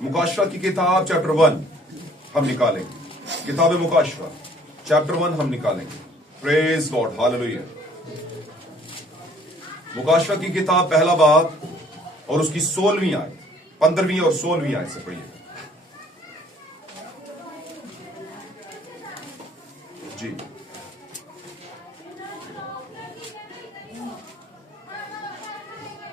मुकाशवा की किताब चैप्टर 1 हम निकालेंगे। किताब मुकाशवा चैप्टर 1 हम निकालेंगे। Praise God, hallelujah. मुकाशवा की किताब पहला बाब और उसकी 16वीं आयत, 15वीं और 16वीं आयत से पढ़िए जी।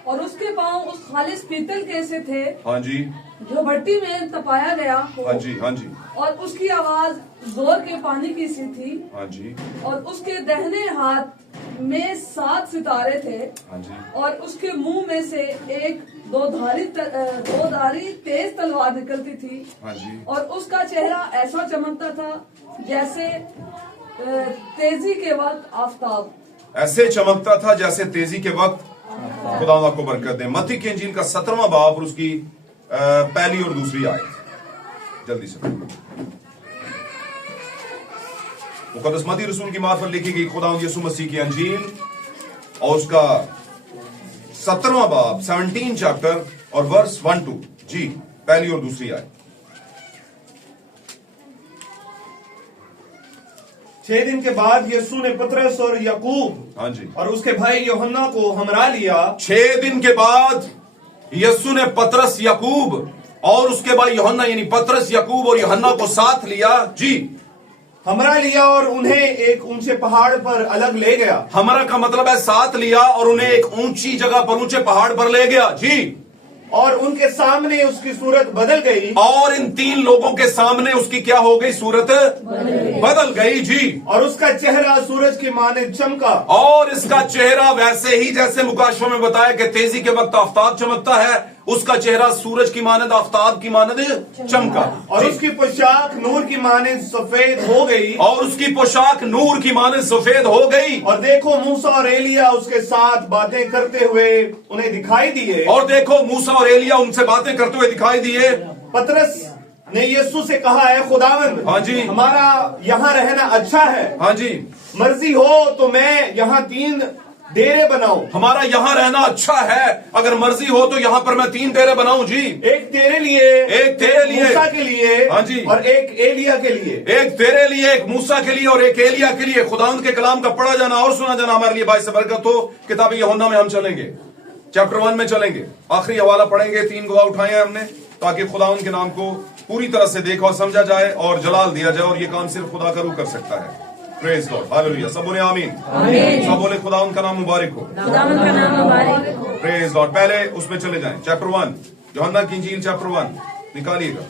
और उसके पांव उस खालिस पीतल के से थे, हाँ जी, जो भट्टी में तपाया गया हो। हाँ जी, हाँ जी, और उसकी आवाज जोर के पानी की सी थी। हाँ जी, और उसके दाहिने हाथ में 7 सितारे थे। हाँ जी, और उसके मुंह में से एक दो धारी तेज तलवार निकलती थी। हाँ जी। और उसका चेहरा ऐसा चमकता था जैसे तेजी के वक्त आफताब। ऐसे चमकता था जैसे तेजी के वक्त। खुदा आपको बरकत दे। मत्ती की इंजील का 17वां बाब और उसकी पहली और दूसरी आयत जल्दी से। मुकद्दस मत्ती रसूल की मार्फत लिखी गई खुदा यीशु मसीह की अंजील और उसका 17वां बाब 17 चैप्टर और वर्स 1-2 जी, पहली और दूसरी आयत। 6 दिन के बाद यीशु ने पतरस और याकूब हाँ जी, और उसके भाई यूहन्ना को हमरा लिया। 6 दिन के बाद यीशु ने पतरस, याकूब और उसके भाई यूहन्ना यानी पतरस, याकूब और यूहन्ना को साथ लिया जी। हमरा लिया और उन्हें एक ऊंचे पहाड़ पर अलग ले गया। हमारा का मतलब है साथ लिया और उन्हें एक ऊंची जगह पर, ऊंचे पहाड़ पर ले गया जी। और उनके सामने उसकी सूरत बदल गई। और इन 3 लोगों के सामने उसकी क्या हो गई? सूरत बदल गई जी। और उसका चेहरा सूरज की माने चमका। और इसका चेहरा वैसे ही जैसे मुकाशवा में बताया कि तेजी के वक्त आफताब चमकता है, उसका चेहरा सूरज की मानद, आफताब की मानद चमका। और उसकी पोशाक नूर की माने सफेद हो गई। और उसकी पोशाक नूर की मानद सफेद हो गई। और देखो मूसा और एलिया उसके साथ बातें करते हुए उन्हें दिखाई दिए। और देखो मूसा और एलिया उनसे बातें करते हुए दिखाई दिए। पतरस ने यीशु से कहा है, खुदावंद, हाँ जी, हमारा यहाँ रहना अच्छा है। हाँ जी, मर्जी हो तो मैं यहाँ 3 डेरे बनाऊं। हमारा यहाँ रहना अच्छा है, अगर मर्जी हो तो यहाँ पर मैं 3 डेरे बनाऊं जी। एक तेरे लिए, एक तेरे लिए, मूसा के लिए, हाँ जी, और एक एलिया के लिए। एक तेरे लिए, एक मूसा के लिए और एक एलिया के लिए। खुदावंद के कलाम का पढ़ा जाना और सुना जाना हमारे लिए बाइस बरकत हो। किताब यूहन्ना में हम चलेंगे, चैप्टर 1 में चलेंगे, आखिरी हवाला पढ़ेंगे। 3 गवाह उठाए हैं हमने ताकि खुदावंद के नाम को पूरी तरह से देखा और समझा जाए और जलाल दिया जाए, और ये काम सिर्फ खुदा का रूह कर सकता है। Praise God, hallelujah. सब बोले आमीन, सब बोले खुदावंद का नाम मुबारक हो, खुदावंद का नाम मुबारक हो। Praise God. पहले उसमें चले जाएं, चैप्टर 1 यूहन्ना की इंजील चैप्टर 1 निकालिएगा।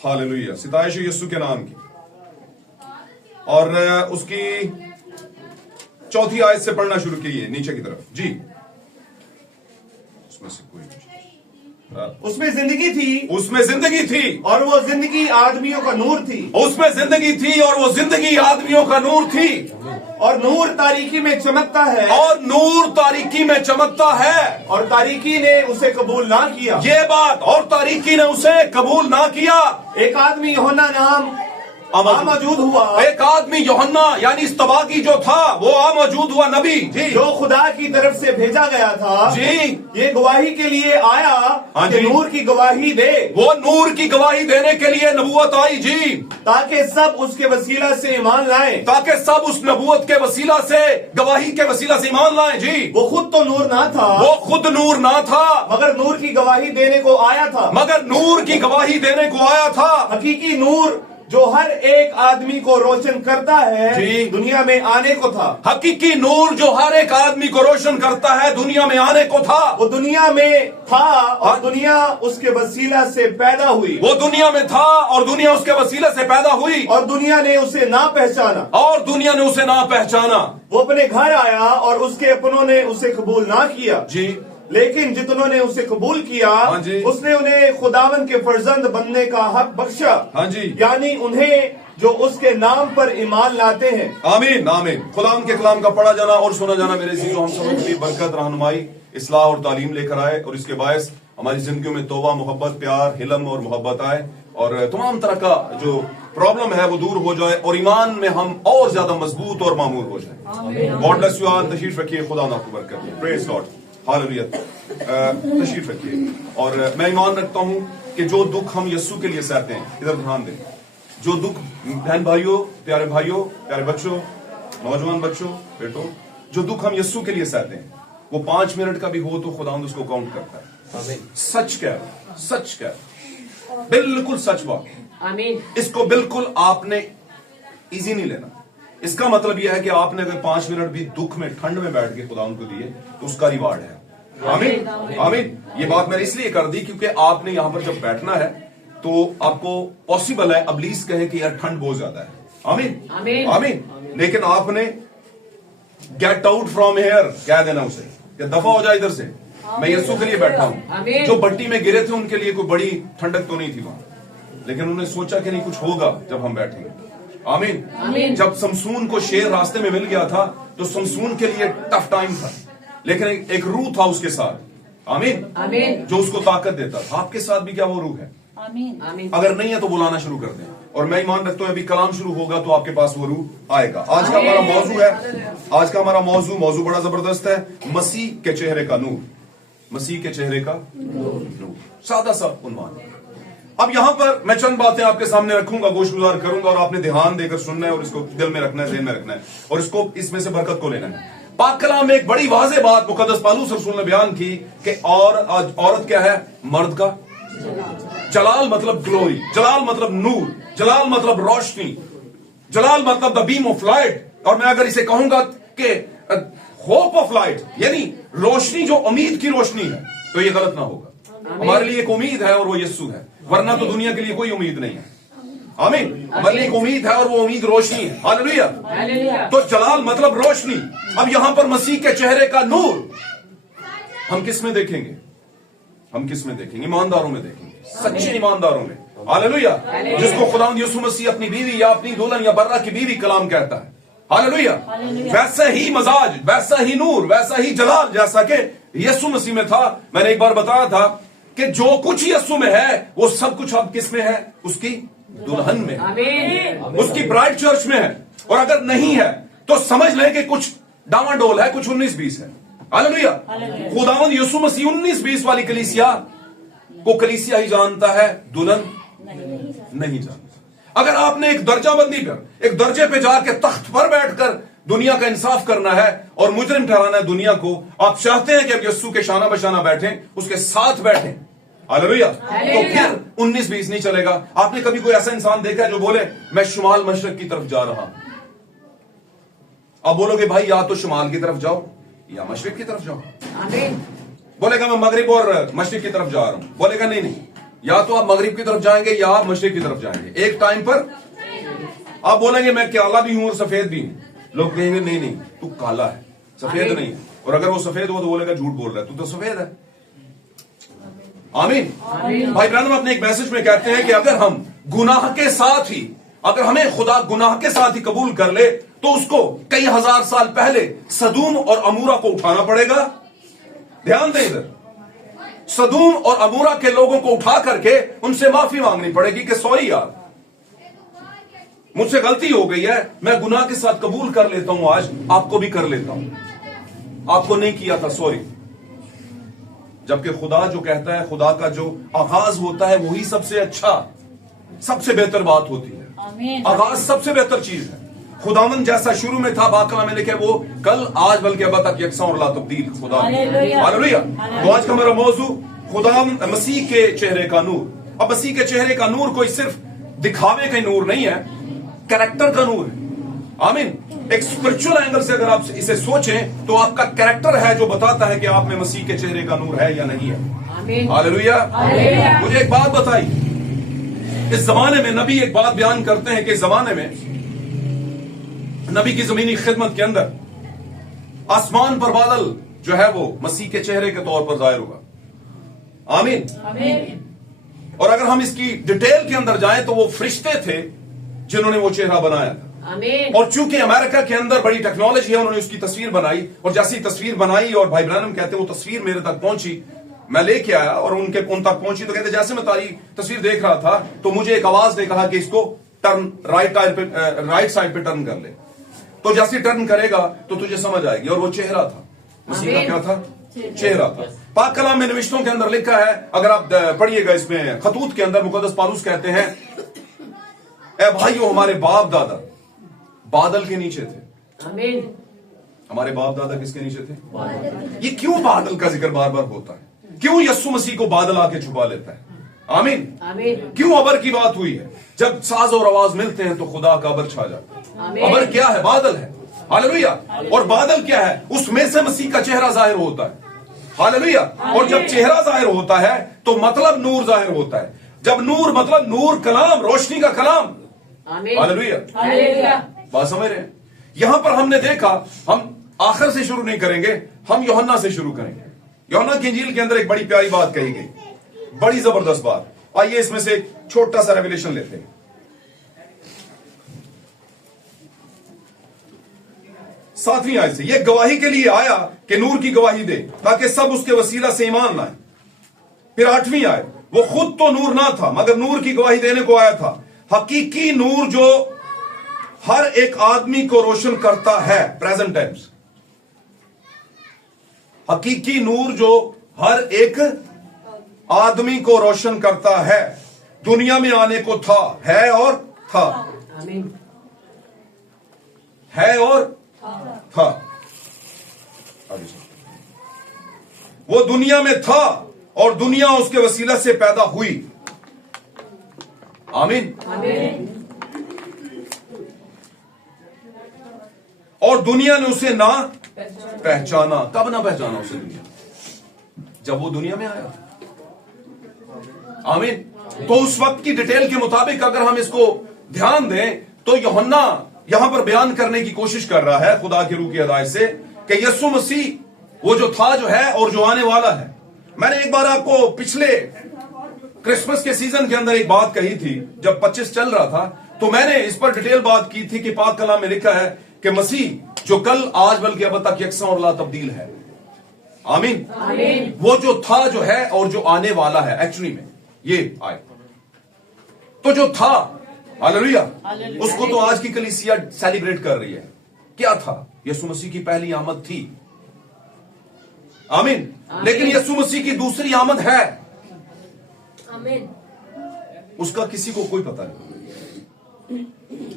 हालेलुया, सिताइश यीशु के नाम की। और उसकी 4थी आयत से पढ़ना शुरू कीजिए नीचे की तरफ जी। उसमें से कोई उसमें जिंदगी थी, उसमें जिंदगी थी और वो जिंदगी आदमियों का नूर थी। उसमें जिंदगी थी और वो जिंदगी आदमियों का नूर थी। और नूर तारीकी में चमकता है, और नूर तारीकी में चमकता है, और तारीकी ने उसे कबूल ना किया। ये बात, और तारीकी ने उसे कबूल ना किया। एक आदमी यूहन्ना नाम मौजूद हुआ। एक आदमी यूहन्ना यानी इस्तबाकी जो था वो मौजूद हुआ, नबी जी, जो खुदा की तरफ से भेजा गया था जी। ये गवाही के लिए आया हाँ कि जी, नूर की गवाही दे। वो नूर की गवाही देने के लिए नबूवत आई जी, ताकि सब उसके वसीला से ईमान लाएं। ताकि सब उस नबूवत के वसीला से, गवाही के वसीला से ईमान लाएं जी। वो खुद तो नूर ना था, वो खुद नूर ना था, मगर नूर की गवाही देने को आया था। मगर नूर की गवाही देने को आया था। हकीकी नूर जो हर एक आदमी को रोशन करता है जी, दुनिया में आने को था। हकीकी नूर जो हर एक आदमी को रोशन करता है दुनिया में आने को था। वो दुनिया में था और दुनिया उसके वसीला से पैदा हुई। वो दुनिया में था और दुनिया उसके वसीले से पैदा हुई, और दुनिया ने उसे ना पहचाना, और दुनिया ने उसे ना पहचाना। वो अपने घर आया और उसके अपनों ने उसे कबूल ना किया जी, लेकिन जितनों ने उसे कबूल किया हाँ जी, उसने उन्हें खुदावन के फर्जंद बनने का हक बख्शा। हाँ जी, यानी उन्हें जो उसके नाम पर ईमान लाते हैं। आमीन, आमीन। खुदा के कलाम का पढ़ा जाना और सुना जाना मेरे जीरो हम सब के लिए बरकत, रहनुमाई, इस्लाह और तालीम लेकर आए, और इसके बायस हमारी जिंदगियों में तौबा, मोहब्बत, प्यार, हिलम और मोहब्बत आए, और तमाम तरह का जो प्रॉब्लम है वो दूर हो जाए, और ईमान में हम और ज्यादा मजबूत और मामूर हो जाए। God bless you all. तशरीफ रखिए, खुदा आपको बरकत दे। Praise God. हालेलुया। तशरीफ रखिए। और मैं ईमान रखता हूं कि जो दुख हम यस्सु के लिए सहते हैं, इधर ध्यान दें, जो दुख बहन भाइयों, प्यारे बच्चों, नौजवान बच्चों, बेटों, जो दुख हम यस्सु के लिए सहते हैं वो 5 मिनट का भी हो तो खुदावंद उसको काउंट करता है। सच कह रहा, बिल्कुल सच बात। आमीन। इसको बिल्कुल आपने इजी नहीं लेना। इसका मतलब यह है कि आपने अगर 5 मिनट भी दुख में, ठंड में बैठ के खुदावंद को दिए तो उसका रिवार्ड है। आमीन, आमीन। ये बात मैंने इसलिए कर दी क्योंकि आपने यहां पर जब बैठना है तो आपको पॉसिबल है अबलीस कहे कि यार ठंड बहुत ज्यादा है। आमीन, आमीन, आमीन। लेकिन आपने गेट आउट फ्रॉम हेयर कह देना उसे कि दफा हो जाए इधर से, मैं यीशु के लिए बैठा हूं। आमीन। जो भट्टी में गिरे थे उनके लिए कोई बड़ी ठंडक तो नहीं थी वहां, लेकिन उन्होंने सोचा कि नहीं कुछ होगा जब हम बैठेंगे। आमीन, आमीन। जब शमसून को शेर रास्ते में मिल गया था तो शमसून के लिए टफ टाइम था, लेकिन एक रूह था उसके साथ। आमीन, आमीन। जो उसको ताकत देता था। आपके साथ भी क्या वो रूह है? आमीन, आमीन। अगर नहीं है तो बुलाना शुरू कर दें। और मैं ईमान रखता हूं अभी कलाम शुरू होगा तो आपके पास वो रूह आएगा। आज का हमारा मौजू है, आज का हमारा मौजू बड़ा जबरदस्त है, मसीह के चेहरे का नूर। मसीह के चेहरे का नूर, सादा सा उन्वान। अब यहां पर मैं चंद बातें आपके सामने रखूंगा, गोशगुजार करूंगा और आपने ध्यान देकर सुनना है और इसको दिल में रखना है, ज़हन में रखना है और इसको इसमें से बरकत को लेना है। पाक कलाम में एक बड़ी वाज़ेह बात मुकद्दस पालूस रसूल ने बयान की कि औरत क्या है? मर्द का जलाल मतलब ग्लोरी, जलाल मतलब नूर, जलाल मतलब रोशनी, जलाल मतलब द बीम ऑफ लाइट। और मैं अगर इसे कहूंगा कि होप ऑफ लाइट, यानी रोशनी जो उम्मीद की रोशनी है, तो ये गलत ना होगा। हमारे लिए एक उम्मीद है और वो यीशु है, वरना तो दुनिया के लिए कोई उम्मीद नहीं है। आमीन। हमारे लिए एक उम्मीद है और वो उम्मीद रोशनी है। हालेलुया। तो जलाल मतलब रोशनी। अब यहां पर मसीह के चेहरे का नूर हम किस में देखेंगे? हम किस में देखेंगे? ईमानदारों में देखेंगे, सच्चे ईमानदारों में। हालेलुया। जिसको खुदावंद यीशु मसीह अपनी बीवी या अपनी दुल्हन या बर्रा की बीवी कलाम कहता है। हालेलुया। वैसा ही मजाज, वैसा ही नूर, वैसा ही जलाल जैसा कि यीशु मसीह में था। मैंने एक बार बताया था कि जो कुछ यीशु में है वो सब कुछ अब किस में है? उसकी दुल्हन में, उसकी ब्राइड चर्च में है। और अगर नहीं है तो समझ लें कि कुछ डामाडोल है, कुछ 19-20 है। हालेलुया। खुदावंद यीशु मसीह 19-20 वाली कलीसिया को कलीसिया ही जानता है, दुल्हन नहीं जानता। अगर आपने एक दर्जाबंदी पर, एक दर्जे पे जाके तख्त पर बैठकर दुनिया का इंसाफ करना है और मुजरिम ठहराना है दुनिया को, आप चाहते हैं कि अब यीशु के शाना बशाना बैठें, उसके साथ बैठें। हालेलुया। तो फिर 19-20 नहीं चलेगा। आपने कभी कोई ऐसा इंसान देखा है जो बोले मैं शुमाल मशरक की तरफ जा रहा हूं? आप बोलोगे भाई या तो शुमाल की तरफ जाओ या मशरिक की तरफ जाओ। आमीन। बोलेगा मैं मगरिब और मशरिक की तरफ जा रहा हूं। बोलेगा नहीं नहीं, या तो आप मगरिब की तरफ जाएंगे या आप मशरिक की तरफ जाएंगे, एक टाइम पर। आप बोलेंगे मैं काला भी हूं और सफेद भी हूं। लोग कहेंगे नहीं नहीं तू काला है, सफेद नहीं है। और अगर वो सफेद हो तो बोलेगा झूठ बोल रहा है, तू तो सफेद है। आमीन। भाई ब्रैनम अपने एक मैसेज में कहते हैं कि अगर हम गुनाह के साथ ही, अगर हमें खुदा गुनाह के साथ ही कबूल कर ले तो उसको कई हजार साल पहले सदूम और अमूरा को उठाना पड़ेगा। ध्यान दें इधर, सदूम और अमूरा के लोगों को उठा करके उनसे माफी मांगनी पड़ेगी कि सॉरी यार, मुझसे गलती हो गई है, मैं गुनाह के साथ कबूल कर लेता हूं, आज आपको भी कर लेता हूं, आपको नहीं किया था, सॉरी। जबकि खुदा जो कहता है, खुदा का जो आगाज होता है वही सबसे अच्छा, सबसे बेहतर बात होती है। आगाज सबसे बेहतर चीज है। खुदावंद जैसा शुरू में था, बाकला में लिखे, वो कल आज बल्कि अब तक यकसा और ला तब्दील खुदा। हालेलुया। तो आज का हमारा मौजू खुदावंद मसीह के चेहरे का नूर। अब मसीह के चेहरे का नूर कोई सिर्फ दिखावे का नूर नहीं है, कैरेक्टर का नूर है। आमीन। एक स्पिरिचुअल एंगल से अगर आप इसे सोचें तो आपका कैरेक्टर है जो बताता है कि आप में मसीह के चेहरे का नूर है या नहीं है। हालेलुया। मुझे एक बात बताई, इस जमाने में नबी एक बात बयान करते हैं कि इस जमाने में नबी की जमीनी खिदमत के अंदर आसमान पर बादल जो है वो मसीह के चेहरे के तौर पर जाहिर होगा। आमीन। और अगर हम इसकी डिटेल के अंदर जाएं तो वो फरिश्ते थे जिन्होंने वो चेहरा बनाया था। और चूंकि अमेरिका के अंदर बड़ी टेक्नोलॉजी है, उन्होंने उसकी तस्वीर बनाई, और जैसी तस्वीर बनाई और भाई ब्रैनम कहते हैं वो तस्वीर मेरे तक पहुंची, मैं लेके आया और उन तक पहुंची, तो कहते जैसे मैं तारी तस्वीर देख रहा था तो मुझे एक आवाज ने कहा कि इसको टर्न राइट साइड पे टर्न कर ले। तो जैसे टर्न करेगा तो तुझे समझ आएगी। और वो चेहरा था मसीह का, क्या था? चेहरा था। पाक कलाम में नविश्तों के अंदर लिखा है, अगर आप पढ़िएगा इसमें खतूत के अंदर, मुकद्दस पालूस कहते हैं, ए भाइयों हमारे बाप दादा बादल के नीचे थे। आमीन। हमारे बाप दादा किसके नीचे थे? ये क्यों बादल का जिक्र बार बार होता है? क्यों यस्सु मसीह को बादल आके छुपा लेता है? आमीन। आमीन। क्यों अबर की बात हुई है? जब साज और आवाज मिलते हैं तो खुदा का अबर छा जाता है। आमीन। अबर क्या है? बादल है। हालेलुया। और बादल क्या है? उसमें से मसीह का चेहरा जाहिर होता है। हालेलुया। और जब चेहरा जाहिर होता है तो मतलब नूर जाहिर होता है। जब नूर मतलब नूर कलाम, रोशनी का कलाम। आमीन। हालेलुया। हालेलुया। बात समझ रहे हैं? यहां पर हमने देखा, हम आखिर से शुरू नहीं करेंगे, हम यूहन्ना से शुरू करेंगे। यूहन्ना की इंजील के अंदर एक बड़ी प्यारी बात कही गई, बड़ी जबरदस्त बात। आइए इसमें से एक छोटा सा रेवलेशन लेते हैं। 7वीं आयत से, यह गवाही के लिए आया कि नूर की गवाही दे ताकि सब उसके वसीला से ईमान लाएं। फिर 8वीं आयत, वो खुद तो नूर ना था मगर नूर की गवाही देने को आया था, हकीकी नूर जो हर एक आदमी को रोशन करता है। Present tense. हकीकी नूर जो हर एक आदमी को रोशन करता है, दुनिया में आने को था, है और था। आमीन। है और था। आगे चलो। वो दुनिया में था और दुनिया उसके वसीला से पैदा हुई। आमीन। आमीन। और दुनिया ने उसे ना पहचाना। कब ना पहचाना उसे दुनिया? जब वो दुनिया में आया। आमीन। तो उस वक्त की डिटेल के मुताबिक अगर हम इसको ध्यान दें तो यूहन्ना यहां पर बयान करने की कोशिश कर रहा है खुदा की रूह की हिदायत से कि यीशु मसीह वो जो था, जो है और जो आने वाला है। मैंने एक बार आपको पिछले क्रिसमस के सीजन के अंदर एक बात कही थी, जब 25 चल रहा था, तो मैंने इस पर डिटेल बात की थी कि पाक कलाम में लिखा है कि मसीह जो कल आज बल्कि अब तक यकसा और ला तब्दील है। आमीन। आमीन। वो जो था, जो है और जो आने वाला है, एक्चुअली में ये आए तो जो था, हालेलुया, उसको तो आज की कलीसिया सेलिब्रेट कर रही है। क्या था? यीशु मसीह की पहली आमद थी। आमीन। लेकिन यीशु मसीह की दूसरी आमद है, आमीन। उसका किसी को कोई पता नहीं।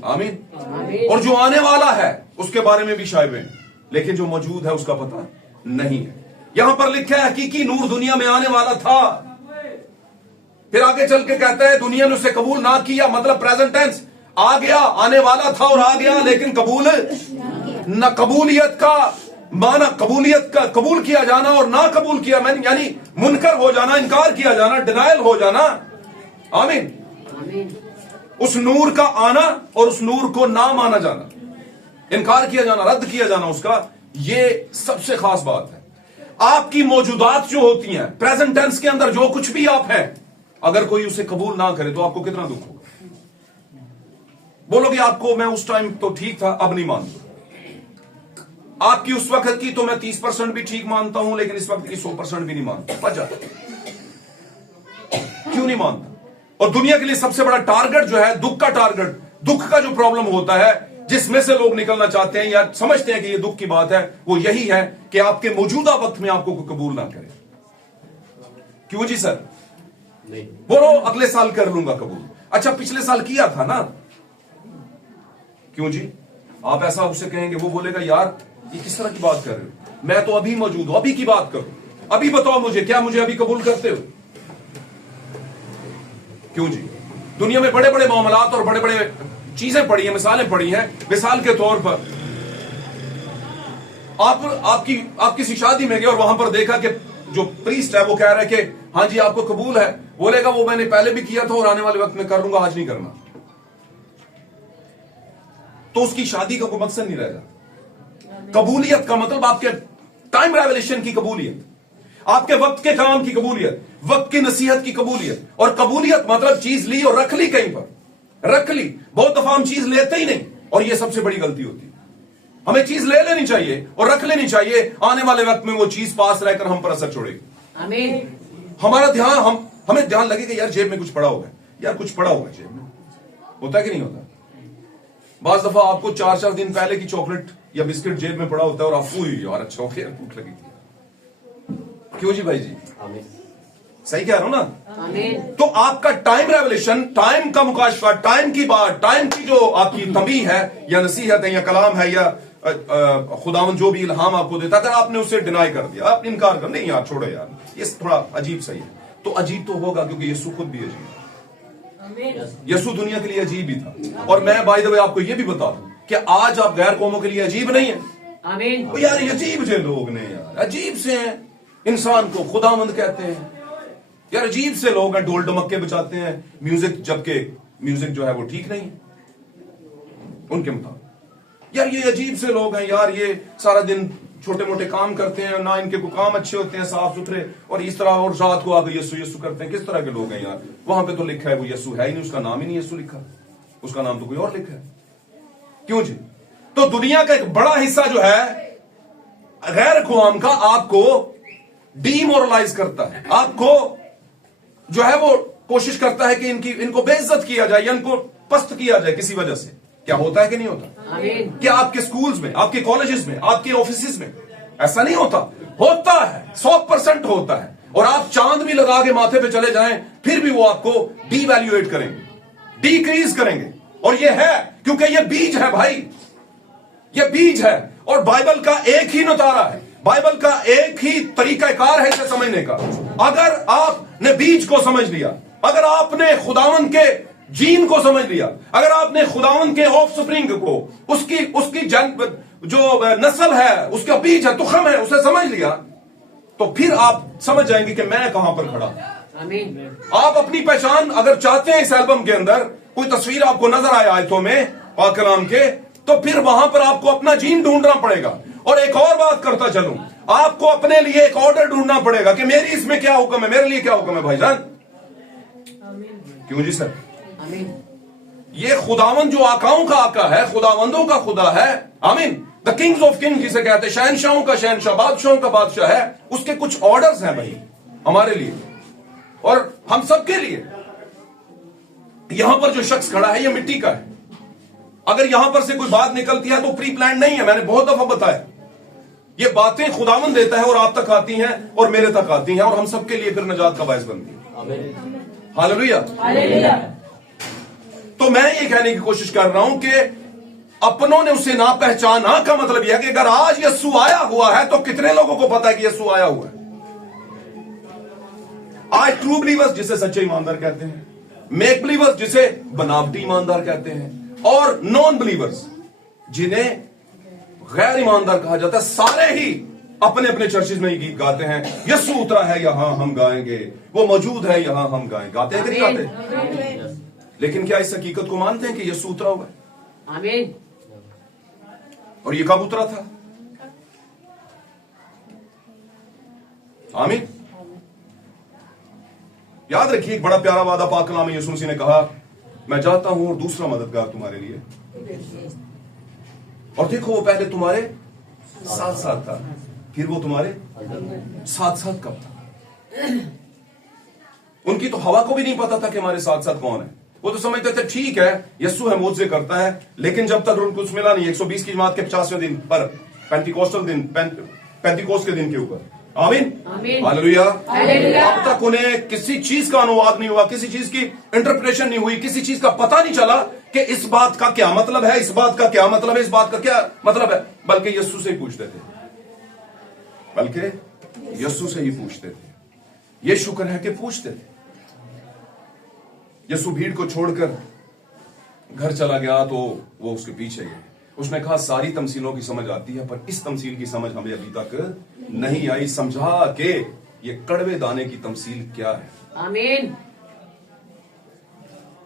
आमीन। आमीन। और जो आने वाला है उसके बारे में भी शायद है, लेकिन जो मौजूद है उसका पता नहीं है। यहां पर लिखा है हकीकी नूर दुनिया में आने वाला था। फिर आगे चल के कहता है दुनिया ने उसे कबूल ना किया, मतलब प्रेजेंट टेंस। आ गया, आने वाला था और आ गया, लेकिन कबूल न। कबूलियत का माना कबूलियत का कबूल किया जाना और ना कबूल किया, यानी मुनकर हो जाना, इनकार किया जाना, डिनायल हो जाना। आमीन। आमीन। उस नूर का आना और उस नूर को ना माना जाना, इनकार किया जाना, रद्द किया जाना उसका, ये सबसे खास बात है। आपकी मौजूदात जो होती हैं प्रेजेंट टेंस के अंदर, जो कुछ भी आप हैं, अगर कोई उसे कबूल ना करे तो आपको कितना दुख होगा? बोलोगे आपको मैं उस टाइम तो ठीक था, अब नहीं मानता। आपकी उस वक्त की तो मैं 30% भी ठीक मानता हूं, लेकिन इस वक्त की 100% भी नहीं मानता। वजह क्यों नहीं मानता? और दुनिया के लिए सबसे बड़ा टारगेट जो है, दुख का टारगेट, दुख का जो प्रॉब्लम होता है, जिसमें से लोग निकलना चाहते हैं या समझते हैं कि ये दुख की बात है, वो यही है कि आपके मौजूदा वक्त में आपको कोई कबूल ना करे। क्यों जी सर? बोलो अगले साल कर लूंगा कबूल। अच्छा पिछले साल किया था ना, क्यों जी? आप ऐसा उससे कहेंगे, वो बोलेगा यार ये किस तरह की बात कर रहे हो, मैं तो अभी मौजूद हूं, अभी की बात करो, अभी बताओ मुझे, क्या मुझे अभी कबूल करते हो? क्यों जी? दुनिया में बड़े बड़े मामलात और बड़े बड़े चीजें पड़ी हैं, मिसालें पड़ी हैं। मिसाल के तौर पर आप किसी शादी में गए और वहां पर देखा कि जो प्रीस्ट है वो कह रहा है कि हाँ जी आपको कबूल है, बोलेगा वो मैंने पहले भी किया था और आने वाले वक्त में कर लूंगा, आज नहीं करना, तो उसकी शादी का कोई मकसद नहीं रहेगा। कबूलियत का मतलब आपके टाइम रेवलेशन की कबूलियत, आपके वक्त के काम की कबूलियत, वक्त की नसीहत की कबूलियत। और कबूलियत मतलब चीज ली और रख ली, कहीं पर रख ली। बहुत दफा हम चीज लेते ही नहीं, और यह सबसे बड़ी गलती होती है। हमें चीज ले लेनी चाहिए और रख लेनी चाहिए, आने वाले वक्त में वो चीज पास रहकर हम पर असर छोड़ेगी। आमीन। हमारा ध्यान हमें ध्यान लगेगा यार जेब में कुछ पड़ा होगा, यार कुछ पड़ा होगा जेब में, होता है कि नहीं होता? बाज दफा आपको 4-4 दिन पहले की चॉकलेट या बिस्किट जेब में पड़ा होता है और आप यार अच्छा हो गया, भूख लगी थी। क्यों जी भाई जी? आमीन। सही कह रहा हूं ना? आमीन। तो आपका टाइम रेवलेशन, टाइम का मुकाशफा, टाइम की बात, टाइम की जो आपकी तंबीह है या नसीहत है या कलाम है या खुदावंद जो भी इल्हाम आपको देता, अगर आपने उसे डिनाई कर दिया, आप इनकार कर, नहीं यार छोड़ो यार, ये थोड़ा अजीब सही है, तो अजीब तो होगा क्योंकि यीशु खुद भी अजीब है। यीशु दुनिया के लिए अजीब ही था। और मैं बाय द वे आपको ये भी बता दूं कि आज आप गैर कौमों के लिए अजीब नहीं है। आमीन। तो यार ये अजीब से लोग ने, यार अजीब से हैं, इंसान को खुदावंद कहते हैं यार, अजीब से लोग हैं, ढोल ढमक्के बजाते हैं, म्यूजिक, जबकि म्यूजिक जो है वो ठीक नहीं है उनके मुताबिक। यार ये अजीब से लोग हैं यार, ये सारा दिन छोटे मोटे काम करते हैं, ना इनके को काम अच्छे होते हैं साफ सुथरे, और इस तरह, और रात को आकर यीशु यीशु करते हैं। किस तरह के लोग हैं यार? वहां पे तो लिखा है वो यीशु है ही नहीं, उसका नाम ही नहीं यीशु लिखा, उसका नाम तो कोई और लिखा है। क्यों जी? तो दुनिया का एक बड़ा हिस्सा जो है गैर क़ौम का आपको डीमोरलाइज करता है, आपको जो है वो कोशिश करता है कि इनको बेइज्जत किया जाए या इनको पस्त किया जाए किसी वजह से। क्या होता है कि नहीं होता? आमीन। क्या आपके स्कूल्स में, आपके कॉलेजेस में, आपके ऑफिसेज में ऐसा नहीं होता? होता है, 100% होता है। और आप चांद भी लगा के माथे पे चले जाएं, फिर भी वो आपको डीवैल्यूएट करेंगे, डिक्रीज करेंगे। और ये है क्योंकि ये बीज है भाई, ये बीज है। और बाइबल का एक ही नतारा है, बाइबल का एक ही तरीकाकार है इसे समझने का। अगर आपने बीज को समझ लिया, अगर आपने खुदावंद के जीन को समझ लिया, अगर आपने खुदावंद के ऑफस्प्रिंग को, उसकी जो नस्ल है, उसका बीज है, तुखम है, उसे समझ लिया, तो फिर आप समझ जाएंगे कि मैं कहां पर खड़ा हूं। आमीन। आप अपनी पहचान अगर चाहते हैं, इस एल्बम के अंदर कोई तस्वीर आपको नजर आए आयतों में पाक कलाम के, तो फिर वहां पर आपको अपना जीन ढूंढना पड़ेगा। और एक और बात करता चलूं, आपको अपने लिए एक ऑर्डर ढूंढना पड़ेगा कि मेरी इसमें क्या हुक्म है, मेरे लिए क्या हुक्म है भाईजान। क्यों जी सर? आमीन। ये खुदावंद जो आकाओं का आका है, खुदावंदों का खुदा है, आमीन, द किंग्स ऑफ किंग जिसे कहते हैं, शहनशाहों का शहनशाह, बादशाहों का बादशाह है, उसके कुछ ऑर्डर्स हैं भाई हमारे लिए और हम सबके लिए। यहां पर जो शख्स खड़ा है ये मिट्टी का है। अगर यहां पर से कोई बात निकलती है तो प्री प्लान नहीं है, मैंने बहुत दफा बताया। ये बातें खुदावंद देता है और आप तक आती हैं और मेरे तक आती हैं और हम सबके लिए फिर नजात का बायस बनती है। हालेलुया। तो मैं ये कहने की कोशिश कर रहा हूं कि अपनों ने उसे ना पहचाना का मतलब यह है कि अगर आज यीशु आया हुआ है तो कितने लोगों को पता है कि यीशु आया हुआ है? आज ट्रू बिलीवर्स जिसे सच्चे ईमानदार कहते हैं, मेक बिलीवर्स जिसे बनावटी ईमानदार कहते हैं, और नॉन बिलीवर्स जिन्हें गैर ईमानदार कहा जाता है, सारे ही अपने अपने चर्चेज में ये गीत गाते हैं, यीशु उतरा है यहां हम गाएंगे, वो मौजूद है यहां हम गाएंगे। गाते हैं कि नहीं गाते? लेकिन क्या इस हकीकत को मानते हैं कि यीशु उतरा हुआ है? आमीन। और ये कब उतरा था? आमीन। याद रखिए, एक बड़ा प्यारा वादा पाक कलाम में यीशु मसीह ने कहा, मैं जाता हूं और दूसरा मददगार तुम्हारे लिए, और देखो वो पहले तुम्हारे साथ साथ था, फिर वो तुम्हारे साथ साथ कब था? उनकी तो हवा को भी नहीं पता था कि हमारे साथ साथ कौन है। वो तो समझते थे ठीक है यीशु है, मौजज़े करता है, लेकिन जब तक उनको कुछ मिला नहीं। 120 की जमात के 50वें दिन पर, पेंटिकोस्टल दिन, पेंटिकोस्ट के दिन के ऊपर, आमीन, हालेलुया, अब तक उन्हें किसी चीज का अनुवाद नहीं हुआ, किसी चीज की इंटरप्रिटेशन नहीं हुई, किसी चीज का पता नहीं चला कि इस बात का क्या मतलब है, इस बात का क्या मतलब है, इस बात का क्या मतलब है, बल्कि यीशु से ही पूछते थे, बल्कि यीशु से ही पूछते थे। ये शुक्र है कि पूछते थे। यीशु भीड़ को छोड़कर घर चला गया तो वो उसके पीछे गए। उसने कहा सारी तमसीलों की समझ आती है, पर इस तमसील की समझ हमें अभी तक नहीं आई। समझा के ये कड़वे दाने की तमसील क्या है। आमीन।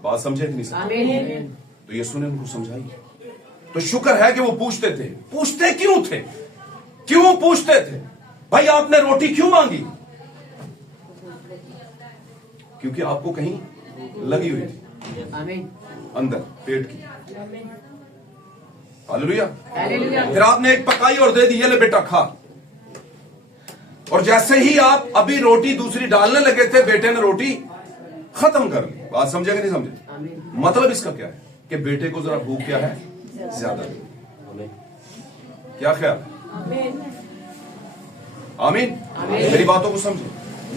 बात समझे कि नहीं समझे? आमीन। तो यीशु ने उनको समझाई। तो शुक्र है कि वो पूछते थे। पूछते क्यों थे? क्यों पूछते थे? भाई आपने रोटी क्यों मांगी? क्योंकि आपको कहीं लगी हुई थी, आमीन। अंदर पेट की। हालेलुया। हालेलुया। फिर आपने एक पकाई और दे दी, ये ले बेटा खा। और जैसे ही आप अभी रोटी दूसरी डालने लगे थे, बेटे ने रोटी खत्म कर ली। बात समझे कि नहीं समझे? आमीन। मतलब इसका क्या है कि बेटे को जरा भूख क्या है, ज्यादा। क्या ख्याल? आमीन। मेरी बातों को समझो।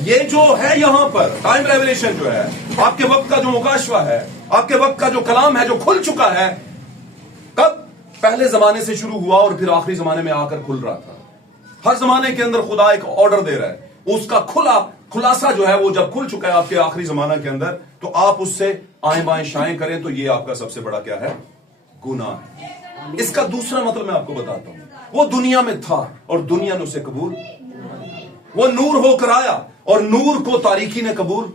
ये जो है यहां पर टाइम रेवलेशन जो है, आपके वक्त का जो मुकाशवा है, आपके वक्त का जो कलाम है, जो खुल चुका है, कब? पहले जमाने से शुरू हुआ और फिर आखिरी जमाने में आकर खुल रहा था। हर जमाने के अंदर खुदा एक ऑर्डर दे रहा है, उसका खुलासा जो है वो जब खुल चुका है आपके आखिरी जमाना के अंदर, तो आप उससे आएं बाएं शाएं करें तो ये आपका सबसे बड़ा क्या है? गुनाह है। इसका दूसरा मतलब मैं आपको बताता हूं, वो दुनिया में था और दुनिया ने उसे कबूल, वो नूर होकर आया और नूर को तारीकी ने कबूल।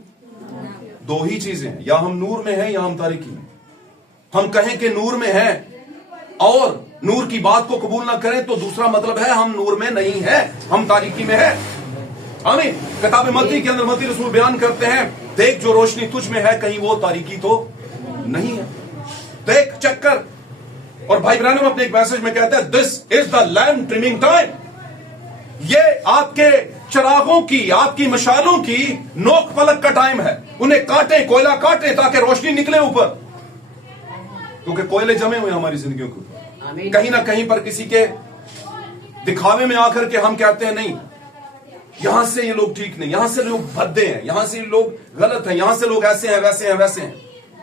दो ही चीजें हैं, या हम नूर में हैं या हम तारीकी में। हम कहें कि नूर में हैं और नूर की बात को कबूल ना करें तो दूसरा मतलब है हम नूर में नहीं है, हम तारीकी में है। आमीन। किताब मत्ती के अंदर मत्ती रसूल बयान करते हैं, देख जो रोशनी तुझ में है कहीं वो तारीकी तो नहीं है। देख चेक कर। और भाई ब्रैनम अपने एक मैसेज में कहते हैं, this is the lamp trimming time. ये आपके चिरागों की, आपकी मशालों की नोक पलक का टाइम है। उन्हें काटे, कोयला काटे ताकि रोशनी निकले ऊपर, क्योंकि कोयले जमे हुए हमारी जिंदगियों के ऊपर। कहीं ना कहीं पर किसी के दिखावे में आकर के हम कहते हैं नहीं, यहां से ये लोग ठीक नहीं, यहां से लोग भद्दे हैं, यहां से लोग गलत हैं, यहां से लोग ऐसे हैं, वैसे हैं, वैसे हैं।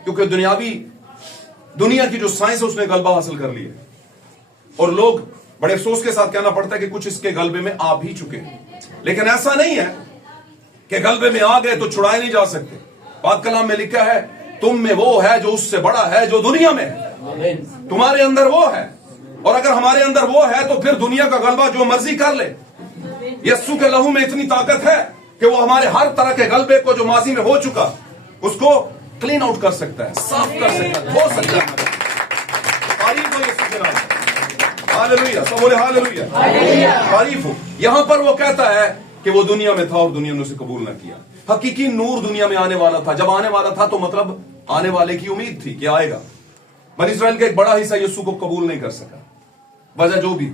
क्योंकि दुनिया की जो साइंस है उसने गलबा हासिल कर लिया और लोग बड़े अफसोस के साथ कहना पड़ता है कि कुछ इसके गलबे में आ भी चुके हैं। लेकिन ऐसा नहीं है कि गलबे में आ गए तो छुड़ाए नहीं जा सकते। पाक कलाम में लिखा है, तुम में वो है जो उससे बड़ा है जो दुनिया में है। तुम्हारे अंदर वो है, और अगर हमारे अंदर वो है तो फिर दुनिया का गलबा जो मर्जी कर ले। यस्सु के लहू में इतनी ताकत है कि वो हमारे हर तरह के गलबे को जो माजी में हो चुका उसको क्लीन आउट कर सकता है, साफ कर सकता है, धो सकता है। तारीफ हो यीशु के नाम। हालेलुया। सब बोले हालेलुया। तारीफ हो। यहां पर वो कहता है कि वो दुनिया में था और दुनिया ने उसे कबूल ना किया। हकीकी नूर दुनिया में आने वाला था। जब आने वाला था तो मतलब आने वाले की उम्मीद थी कि आएगा। बनी इस्राएल का एक बड़ा हिस्सा यीशु को कबूल नहीं कर सका, वजह जो भी।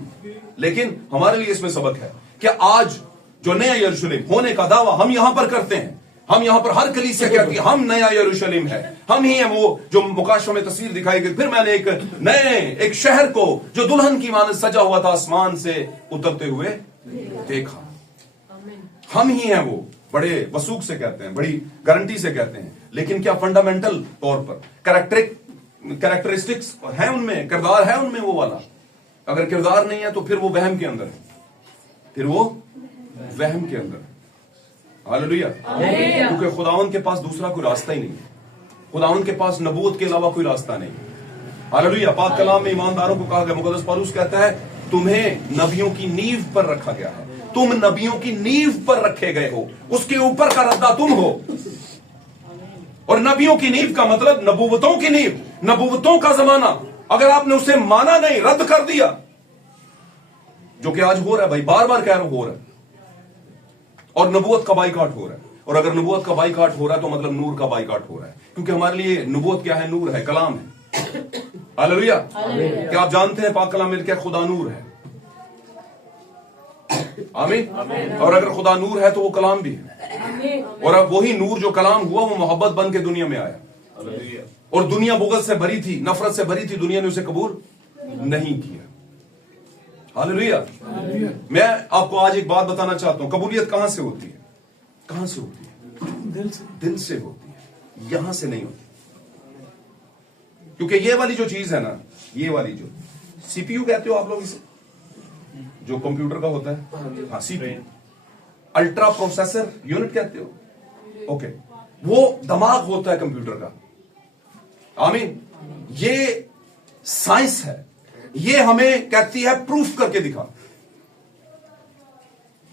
लेकिन हमारे लिए इसमें सबक है कि आज जो नया यरूशलेम होने का दावा हम यहां पर करते हैं, हम यहां पर हर कलीसिया कहती है हम नया यरूशलेम है, हम ही हैं वो जो मुकाशों में तस्वीर दिखाई गई। फिर मैंने एक शहर को जो दुल्हन की मानद सजा हुआ था आसमान से उतरते हुए देखा। हम ही हैं वो, बड़े वसूख से कहते हैं, बड़ी गारंटी से कहते हैं। लेकिन क्या फंडामेंटल तौर पर कैरेक्टरिस्टिक्स है उनमें, किरदार है उनमें वो वाला? अगर किरदार नहीं है तो फिर वो वहम के अंदर है, फिर वो वहम के अंदर है। हालेलुया। क्योंकि खुदावन के पास दूसरा कोई रास्ता ही नहीं है। खुदावन के पास नबूवत के अलावा कोई रास्ता नहीं। हालेलुया। पाक कलाम में ईमानदारों को कहा गया, मुकद्दस पौलुस कहता है तुम्हें नबियों की नींव पर रखा गया है, तुम नबियों की नींव पर रखे गए हो, उसके ऊपर का रद्दा तुम हो। और नबियों की नींव का मतलब नबूवतों की नींव, नबूवतों का जमाना। अगर आपने उसे माना नहीं, रद्द कर दिया, जो कि आज हो रहा है, भाई बार बार कह रहा हूं हो रहा है, और नबूवत का बाइकाट हो रहा है। और अगर नबूवत का बाइकाट हो रहा है तो मतलब नूर का बाइकाट हो रहा है। क्योंकि हमारे लिए नबूवत क्या है? नूर है, कलाम है। हालेलुया। क्या आप जानते हैं पाक कलाम में क्या खुदा नूर है? आमीन। और अगर खुदा नूर है तो वो कलाम भी है। और अब वही नूर जो कलाम हुआ वो मोहब्बत बन के दुनिया में आया। और दुनिया बुग़्ज़ से भरी थी, नफरत से भरी थी, दुनिया ने उसे कबूल नहीं किया। हालेलुया। मैं आपको आज एक बात बताना चाहता हूं, कबूलियत कहां से होती है? कहां से होती है? दिल से होती है, यहां से नहीं होती। क्योंकि ये वाली जो चीज है ना, ये वाली जो सीपीयू कहते हो आप लोग इसे, जो कंप्यूटर का होता है, हाँ सीपीयू, अल्ट्रा प्रोसेसर यूनिट कहते हो, ओके, वो दिमाग होता है कंप्यूटर का। आमीन। ये साइंस है, ये हमें कहती है प्रूफ करके दिखा।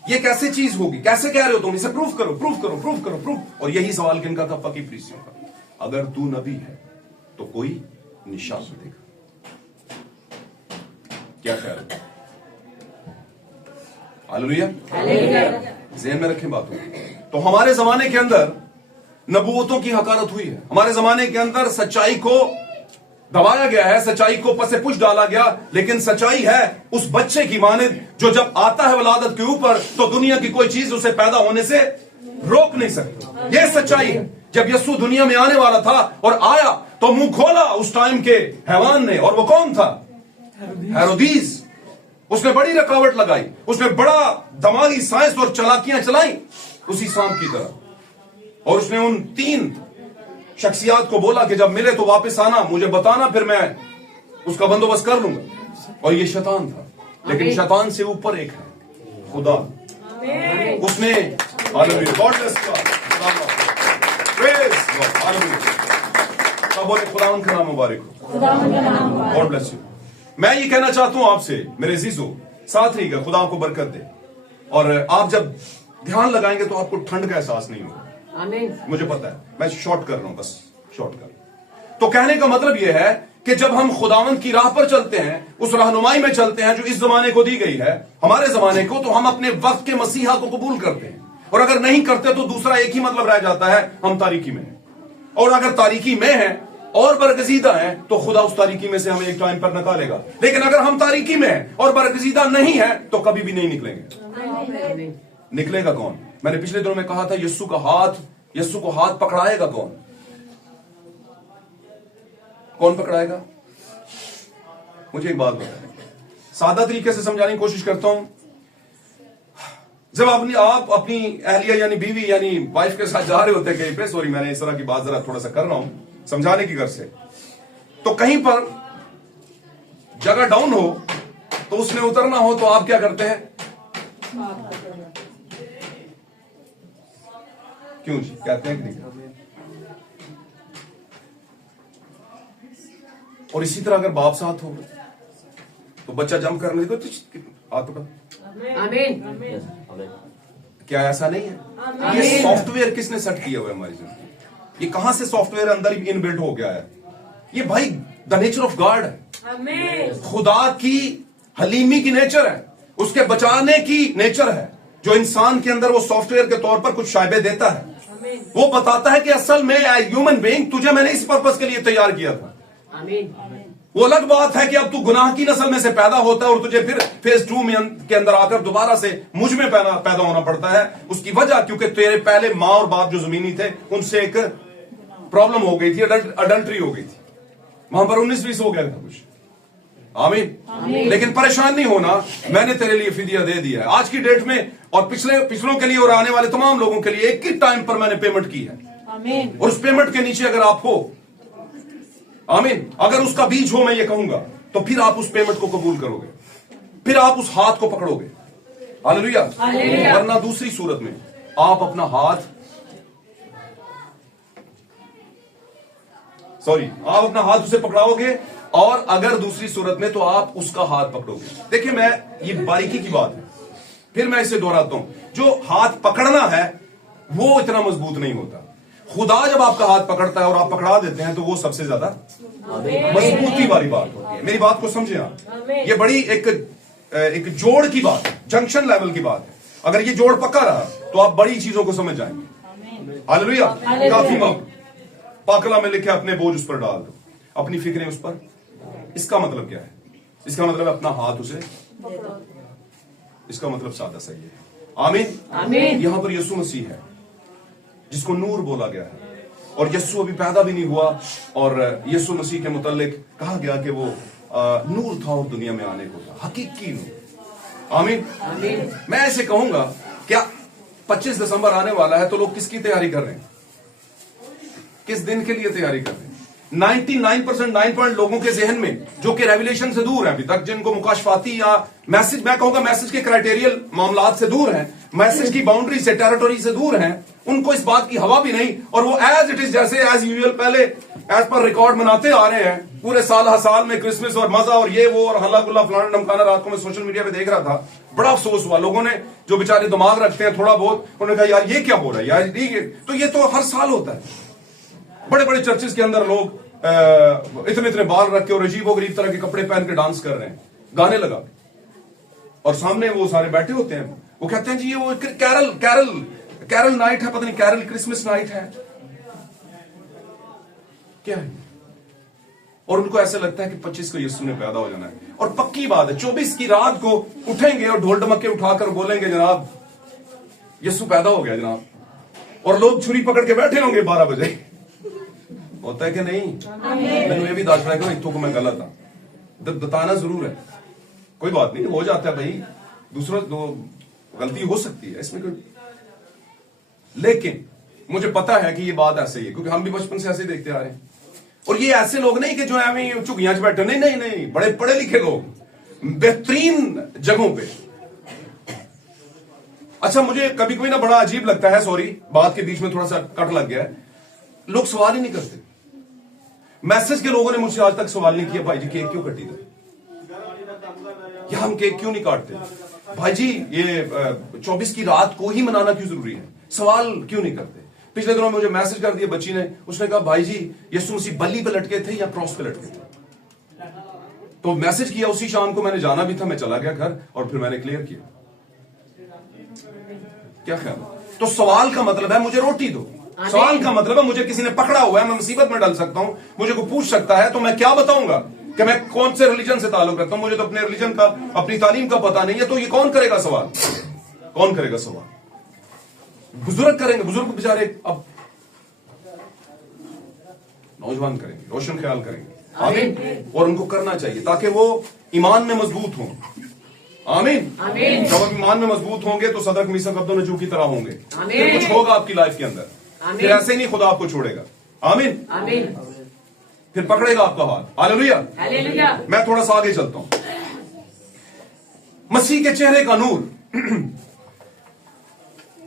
ये कैसे चीज होगी? कैसे कह रहे हो तुम? इसे प्रूफ करो, प्रूफ करो, प्रूफ करो, प्रूफ। और यही सवाल किनका था? फकी फरीसियों का। अगर तू नबी है तो कोई निशान देगा। क्या कह रहे हो? हालेलुया। ज़हन में रखें बातों। तो हमारे जमाने के अंदर नबूवतों की हकारत हुई है। हमारे जमाने के अंदर सच्चाई को दबाया गया है, सच्चाई को पसे पुश डाला गया। लेकिन सच्चाई है उस बच्चे की मानिद जो जब आता है वलादत के ऊपर तो दुनिया की कोई चीज उसे पैदा होने से रोक नहीं सकती। यह सच्चाई है। जब यीशु दुनिया में आने वाला था और आया तो मुंह खोला उस टाइम के हैवान ने, और वो कौन था? हेरोदीस। उसने बड़ी रुकावट लगाई, उसने बड़ा दिमागी साइंस और चालाकियां चलाई उसी सांप की तरह। और उसने उन 3 शख्सियात को बोला कि जब मिले तो वापस आना, मुझे बताना, फिर मैं उसका बंदोबस्त कर लूंगा। और ये शैतान था, लेकिन शैतान से ऊपर एक है, खुदा। उसने hallelujah, God bless God, praise God, hallelujah. सब बोले खुदावंद का नाम मुबारक हो, गॉड ब्लेस यू। मैं ये कहना चाहता हूं आपसे मेरे अजीजों, साथ रहिएगा, खुदा आपको बरकत दे। और आप जब ध्यान लगाएंगे तो आपको ठंड का एहसास नहीं होगा। आमीन। मुझे पता है, मैं शॉर्ट कर रहा हूं, बस शॉर्ट कर। तो कहने का मतलब यह है कि जब हम खुदावंद की राह पर चलते हैं, उस रहनुमाई में चलते हैं जो इस जमाने को दी गई है, हमारे जमाने को, तो हम अपने वक्त के मसीहा को कबूल करते हैं। और अगर नहीं करते तो दूसरा एक ही मतलब रह जाता है, हम तारीकी में हैं। और अगर तारीकी में है और बरगजीदा है तो खुदा उस तारीकी में से हमें एक टाइम पर निकालेगा। लेकिन अगर हम तारीकी में हैं और बरगजीदा नहीं है तो कभी भी नहीं निकलेंगे। निकलेगा कौन? मैंने पिछले दिनों में कहा था, यीशु को हाथ पकड़ाएगा कौन? कौन पकड़ाएगा? मुझे एक बात बताएं, सादा तरीके से समझाने की कोशिश करता हूं। जब आप अपनी अहलिया यानी बीवी यानी वाइफ के साथ जा रहे होते हैं कहीं पे, सॉरी मैंने इस तरह की बात जरा थोड़ा सा कर रहा हूं समझाने की गर्ज से, तो कहीं पर जगह डाउन हो तो उसने उतरना हो तो आप क्या करते हैं? क्यों जी, कहते हैं कि नहीं? और इसी तरह अगर बाप साथ हो तो बच्चा जंप करने को हाथ पकड़। आमीन। क्या ऐसा नहीं है? ये सॉफ्टवेयर किसने सेट किया हुआ है हमारी जिंदगी? ये कहां से सॉफ्टवेयर अंदर ही इनबिल्ट हो गया है? ये भाई द नेचर ऑफ गॉड है, खुदा की हलीमी की नेचर है, उसके बचाने की नेचर है, जो इंसान के अंदर वो सॉफ्टवेयर के तौर पर कुछ शायबे देता है। वो बताता है कि असल में ह्यूमन बीइंग, तुझे मैंने इस पर्पस के लिए तैयार किया था। आमीन। वो अलग बात है कि अब तू गुनाह की नस्ल में से पैदा होता है और तुझे फिर फेज 2 के अंदर आकर दोबारा से मुझ में पैदा होना पड़ता है। उसकी वजह क्योंकि तेरे पहले माँ और बाप जो जमीनी थे उनसे एक प्रॉब्लम हो गई थी, अडल्ट्री हो गई थी, वहां पर 19-20 हो गया था कुछ। आमीन। लेकिन परेशान नहीं होना, मैंने तेरे लिए फिदिया दे दिया है आज की डेट में, और पिछलों के लिए और आने वाले तमाम लोगों के लिए एक ही टाइम पर मैंने पेमेंट की है। आमीन। और उस पेमेंट के नीचे अगर आप हो, आमीन, अगर उसका बीज हो, मैं ये कहूंगा, तो फिर आप उस पेमेंट को कबूल करोगे, फिर आप उस हाथ को पकड़ोगे। हालेलुया। वरना दूसरी सूरत में आप अपना हाथ आप अपना हाथ उसे पकड़ाओगे, और अगर दूसरी सूरत में तो आप उसका हाथ पकड़ोगे। देखिए, मैं ये बारीकी की बात है, फिर मैं इसे दोहराता हूं, जो हाथ पकड़ना है वो इतना मजबूत नहीं होता। खुदा जब आपका हाथ पकड़ता है और आप पकड़ा देते हैं तो वो सबसे ज्यादा मजबूती वाली बात होती है। मेरी बात को समझे आप, ये बड़ी एक जोड़ की बात है, जंक्शन लेवल की बात है। अगर ये जोड़ पक्का रहा तो आप बड़ी चीजों को समझ जाएंगे। हालेलुया। काफी माफ पाकला में लिखे, अपने बोझ उस पर डाल दो, अपनी फिक्रें उस पर। इसका मतलब क्या है? इसका मतलब है अपना हाथ उसे, इसका मतलब सादा सही है। आमीन। आमीन। यहां पर यीशु मसीह है जिसको नूर बोला गया है, और यीशु अभी पैदा भी नहीं हुआ, और यीशु मसीह के मुतालिक कहा गया कि वो नूर था और दुनिया में आने को था, हकीकी नूर। आमीन। आमीन। मैं ऐसे कहूंगा, क्या 25 दिसंबर आने वाला है तो लोग किसकी तैयारी कर रहे हैं? किस दिन के लिए तैयारी कर रहे हैं? 99% 9 पॉइंट लोगों के जहन में, जो कि रेवलेशन से दूर है अभी तक, जिनको मुकाशफाती या मैसेज, मैं कहूंगा मैसेज के क्राइटेरियल मामलात से दूर हैं, मैसेज की बाउंड्री से, टेरिटोरी से दूर हैं, उनको इस बात की हवा भी नहीं, और वो एज इट इज, जैसे एज यूजुअल पहले एज पर रिकॉर्ड मनाते आ रहे हैं पूरे साल में, क्रिसमस और मजा और ये वो और हल्ला गुल्ला फलाना ढमकाना। रात को मैं सोशल मीडिया पे देख रहा था, बड़ा अफसोस हुआ। लोगों ने, जो बेचारे दिमाग रखते हैं थोड़ा बहुत, उन्होंने कहा यार ये क्या हो रहा है यार, तो ये तो हर साल होता है। बड़े बड़े चर्चेस के अंदर लोग इतने बाल रख के और अजीबोगरीब तरह के कपड़े पहन के डांस कर रहे हैं, गाने लगा, और सामने वो सारे बैठे होते हैं, वो कहते हैं जी ये वो कैरल नाइट है, पता नहीं कैरल क्रिसमस नाइट है, क्या है? और उनको ऐसा लगता है कि 25 को यीशु ने पैदा हो जाना है। और पक्की बात है, 24 की रात को उठेंगे और ढोल ढमक्के उठाकर बोलेंगे जनाब यीशु पैदा हो गया जनाब, और लोग छुरी पकड़ के बैठे होंगे 12 बजे। होता है कि नहीं? मैंने ये भी दस रहा इतों को मैं गलत हाँ, बताना जरूर है। कोई बात नहीं, हो जाता है भाई, दूसरा दो गलती हो सकती है इसमें कोई, लेकिन मुझे पता है कि ये बात ऐसे ही है क्योंकि हम भी बचपन से ऐसे ही देखते आ रहे हैं। और ये ऐसे लोग नहीं कि जो है चुगियां च बैठे, नहीं नहीं नहीं, बड़े पढ़े लिखे लोग बेहतरीन जगहों पे। अच्छा, मुझे कभी कभी ना बड़ा अजीब लगता है, सॉरी बात के बीच में थोड़ा सा कट लग गया है, लोग सवाल ही नहीं करते। मैसेज के लोगों ने मुझसे आज तक सवाल नहीं किया, भाई जी केक क्यों कटी था, या हम केक क्यों नहीं काटते, भाई जी ये 24 की रात को ही मनाना क्यों जरूरी है, सवाल क्यों नहीं करते। पिछले दिनों मुझे मैसेज कर दिया बच्ची ने, उसने कहा भाई जी यीशु मसीह बल्ली पे लटके थे या क्रॉस पे लटके थे। तो मैसेज किया, उसी शाम को मैंने जाना भी था, मैं चला गया घर और फिर मैंने क्लियर किया। क्या ख्याल? तो सवाल का मतलब है मुझे रोटी दो, सवाल का मतलब है मुझे किसी ने पकड़ा हुआ है, मैं मुसीबत में डाल सकता हूं, मुझे को पूछ सकता है, तो मैं क्या बताऊंगा कि मैं कौन से रिलीजन से ताल्लुक रखता हूं, मुझे तो अपने रिलीजन का, अपनी तालीम का पता नहीं है। तो ये कौन करेगा सवाल, कौन करेगा सवाल? बुजुर्ग करेंगे, बुजुर्ग बेचारे अब नौजवान करेंगे, रोशन ख्याल करेंगे। आमीन। और उनको करना चाहिए ताकि वो ईमान में मजबूत हों। आमीन। आमीन। जब आप ईमान में मजबूत होंगे तो सदक मीसक अब्दुल की तरह होंगे, आमीन। फिर कुछ होगा आपकी लाइफ के अंदर, आमीन। फिर ऐसे नहीं खुदा आपको छोड़ेगा। आमीन। आमीन। फिर पकड़ेगा आपका हाथ। हालेलुया। हालेलुया। मैं मैं थोड़ा सा आगे चलता हूं। मसीह के चेहरे का नूर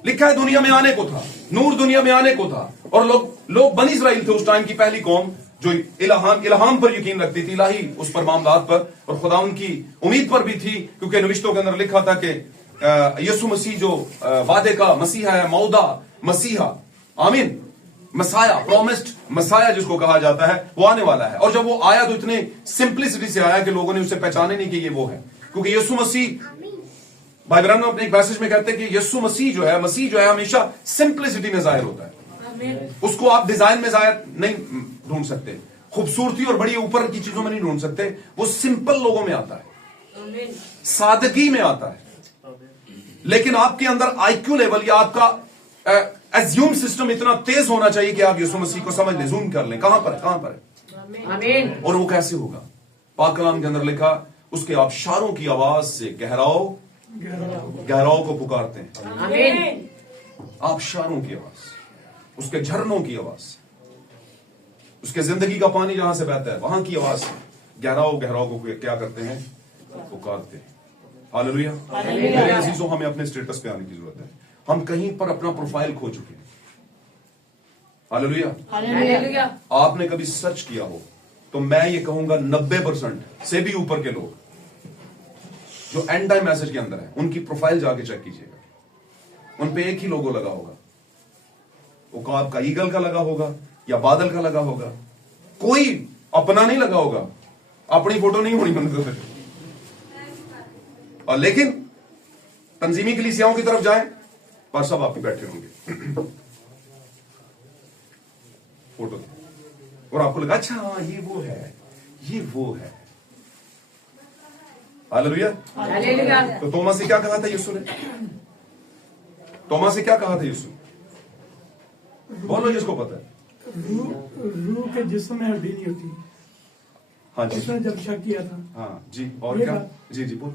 लिखा है दुनिया में आने को था, नूर दुनिया में आने को था, और लोग बनी इस्राइल थे उस टाइम की पहली कौम जो इल्हाम पर यकीन रखती थी, इलाही उस पर मामलात पर, और खुदा उनकी उम्मीद पर भी थी, क्योंकि नविश्तों के अंदर लिखा था कि यीशु मसीह जो वादे का मसीहा है, मौदा मसीहा, आमीन, मसाया, प्रॉमिस्ड मसाया जिसको कहा जाता है, वो आने वाला है। और जब वो आया तो इतने सिंपलिसिटी से आया कि लोगों ने उसे पहचाने नहीं कि ये वो है, क्योंकि यीशु मसीह, भाई ब्रैनम अपने एक मैसेज में कहते हैं कि यीशु मसीह जो है हमेशा सिंपलिसिटी में जाहिर होता है। उसको आप डिजाइन में जाहिर नहीं ढूंढ सकते, खूबसूरती और बड़ी ऊपर की चीजों में नहीं ढूंढ सकते, वो सिंपल लोगों में आता है, सादगी में आता है। लेकिन आपके अंदर आईक्यू लेवल या आपका एज्यूम सिस्टम इतना तेज होना चाहिए कि आप यीशु मसीह को समझ लें, जूम कर लें, कहां पर है। आमीन। और वो कैसे होगा? पाक कलाम के अंदर लिखा, उसके आबशारों की आवाज से गहराओं को पुकारते हैं। आमीन। आबशारों की आवाज, उसके झरनों की आवाज, उसके जिंदगी का पानी जहां से बहता है वहां की आवाज से गहराओं को क्या करते हैं? पुकारते हैं। हालेलुया। मेरे अजीजों, हमें अपने स्टेटस पे आने की जरूरत है। हम कहीं पर अपना प्रोफाइल खो चुके हैं। हालेलुया। हालेलुया। आपने कभी सर्च किया हो तो मैं ये कहूंगा 90% से भी ऊपर के लोग जो एंड टाइम मैसेज के अंदर है, उनकी प्रोफाइल जाके चेक कीजिएगा, उन पे एक ही लोगो लगा होगा, वो आपका ईगल का लगा होगा या बादल का लगा होगा, कोई अपना नहीं लगा होगा, अपनी फोटो नहीं होनी बंद। और लेकिन तंजीमी कलीसियाओं की तरफ जाएं, पर सब आप ही बैठे होंगे फोटो, और आपको लगा अच्छा हाँ ये वो है, ये वो है। हालेलुया। हालेलुया। तो तोमा से क्या कहा था यीशु ने? तोमा से क्या कहा था यीशु? बोलो जिसको पता है। रूह के जिस्म में हड्डी नहीं होती। हाँ जी। उसने जब शक किया था। हाँ जी। और ये क्या? बात। जी जी बोलो।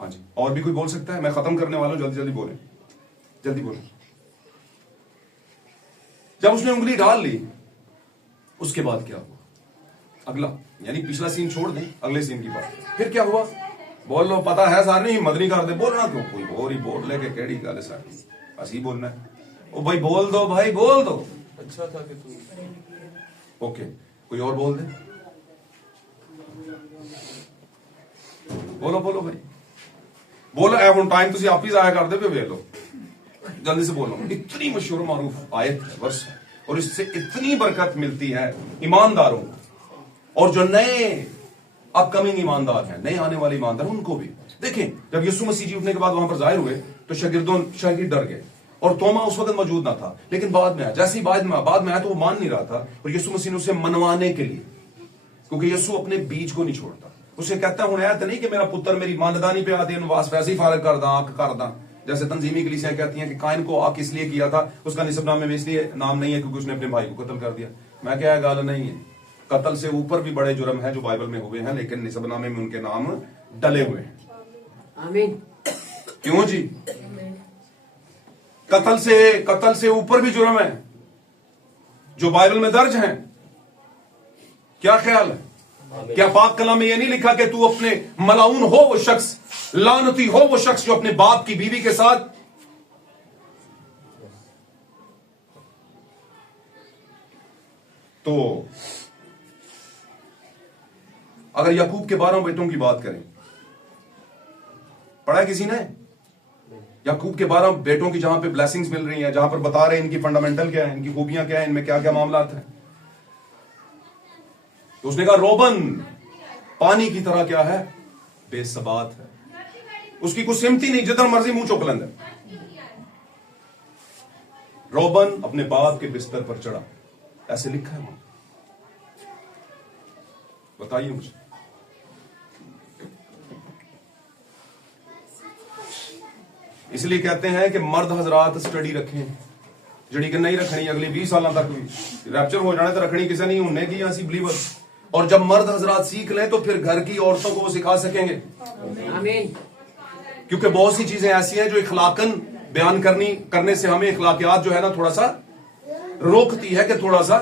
हाँ जी। और भी कोई बोल सकता है? मैं खत्म करने वाला हूं, जल्दी जल्दी बोले, जल्दी बोले। जब उसने उंगली डाल ली, उसके बाद क्या हुआ? अगला, यानी पिछला सीन छोड़ दें, अगले सीन की बात। फिर क्या हुआ? बोल लो, पता है सारे, हिम्मत नहीं करते बोलना क्यों? कोई और ही बोल लेके केड़ी गल है सारी, बस ही बोलना है। ओ भाई बोल दो, भाई बोल दो। अच्छा था कि तू ओके, कोई और बोल दे। बोलो बोलो भाई बोलो। ए हुन टाइम तुसी आप ही जाया कर दे पे वे लो, जल्दी से बोलो। इतनी मशहूर मारूफ आयत है, वर्ष है, और इससे इतनी बरकत मिलती है ईमानदारों को, और जो नए अपकमिंग ईमानदार हैं, नए आने वाले ईमानदार, उनको भी देखें। जब यीशु मसीह जी उठने के बाद वहां पर जाहिर हुए तो शागिर्द डर गए, और तोमा उस वक्त मौजूद ना था, लेकिन बाद में आया। जैसे ही बाद में आया तो वो मान नहीं रहा था, और यीशु मसीह ने उसे मनवाने के लिए, क्योंकि यीशु अपने बीज को नहीं छोड़ता, उसे कहता हूं ऐसा नहीं कि मेरा पुत्र मेरी मानदानी पे आदि अनुवास वैसे ही फारग कर दा, जैसे तंजीमी कलीसियां कहती हैं कि कायन को आग इसलिए किया था, उसका निसबनामे में इसलिए नाम नहीं है क्योंकि उसने अपने भाई को कत्ल कर दिया। मैं क्या गाल नहीं है, कत्ल से ऊपर भी बड़े जुर्म है जो बाइबल में हुए हैं, लेकिन निसबनामे में उनके नाम डले हुए हैं। आमीन। क्यों जी? कत्ल से ऊपर भी जुर्म है जो बाइबल में दर्ज हैं। क्या ख्याल है? क्या पाक कलाम में यह नहीं लिखा कि तू अपने मलाउन हो वो शख्स, लानती हो वो शख्स जो अपने बाप की बीवी के साथ? तो अगर याकूब के 12 बेटों की बात करें, पढ़ा है किसी ने? याकूब के 12 बेटों की जहां पे ब्लेसिंग्स मिल रही हैं, जहां पर बता रहे हैं इनकी फंडामेंटल क्या है, इनकी खूबियां क्या है, इनमें क्या क्या मामला हैं। तो उसने कहा रोबन पानी की तरह क्या है? बेसबात है। उसकी कुछ सिमती नहीं, जिधर मर्जी मुंह चुक लेंगे। रोबन अपने बाप के बिस्तर पर चढ़ा, ऐसे लिखा है। बताइए मुझे। इसलिए कहते हैं कि मर्द हजरात स्टडी रखें, जड़ी कि नहीं रखनी अगली 20 साल तक भी रैप्चर हो जाने तो रखनी किसी नहीं होने की ऐसी बिलीवर। और जब मर्द हजरात सीख लें तो फिर घर की औरतों को वो सिखा सकेंगे। आमीन। क्योंकि बहुत सी चीजें ऐसी हैं जो इखलाकन बयान करने से हमें इखलाकियात जो है ना थोड़ा सा रोकती है कि थोड़ा सा,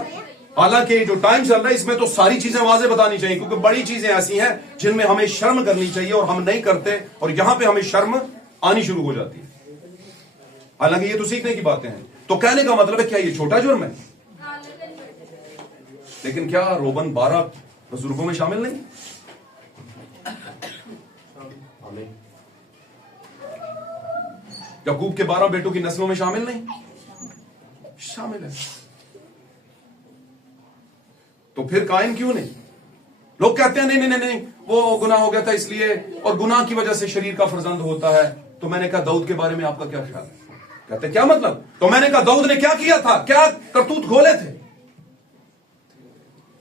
हालांकि जो टाइम चल रहा है इसमें तो सारी चीजें वाज़े बतानी चाहिए, क्योंकि बड़ी चीजें ऐसी हैं जिनमें हमें शर्म करनी चाहिए और हम नहीं करते, और यहां पे हमें शर्म आनी शुरू हो जाती है। हालांकि ये तो सीखने की बातें हैं। तो कहने का मतलब है क्या ये छोटा जुर्म है? लेकिन क्या रोबन 12 बुजुर्गों में शामिल नहीं? याकूब के 12 बेटों की नस्लों में शामिल नहीं? शामिल है। तो फिर कायन क्यों नहीं? लोग कहते हैं नहीं नहीं नहीं वो गुनाह हो गया था इसलिए, और गुनाह की वजह से शरीर का फर्जंद होता है। तो मैंने कहा दाऊद के बारे में आपका क्या ख्याल है? कहते क्या मतलब? तो मैंने कहा दाऊद ने क्या किया था, क्या करतूत खोले थे,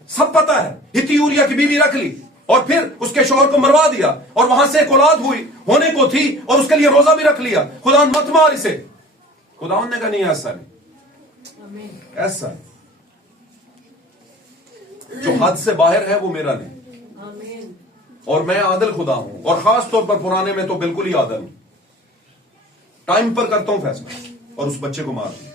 सब पता है। हित्ती यूरिया की बीवी रख ली और फिर उसके शौहर को मरवा दिया, और वहां से एक औलाद हुई होने को थी और उसके लिए रोजा भी रख लिया। खुदा मत मार इसे। खुदा ने कहा नहीं ऐसा नहीं, ऐसा जो हद से बाहर है वो मेरा नहीं, और मैं आदिल खुदा हूं, और खास तौर पर पुराने में तो बिल्कुल ही आदिल हूं। टाइम पर करता हूं फैसला, और उस बच्चे को मार दिया।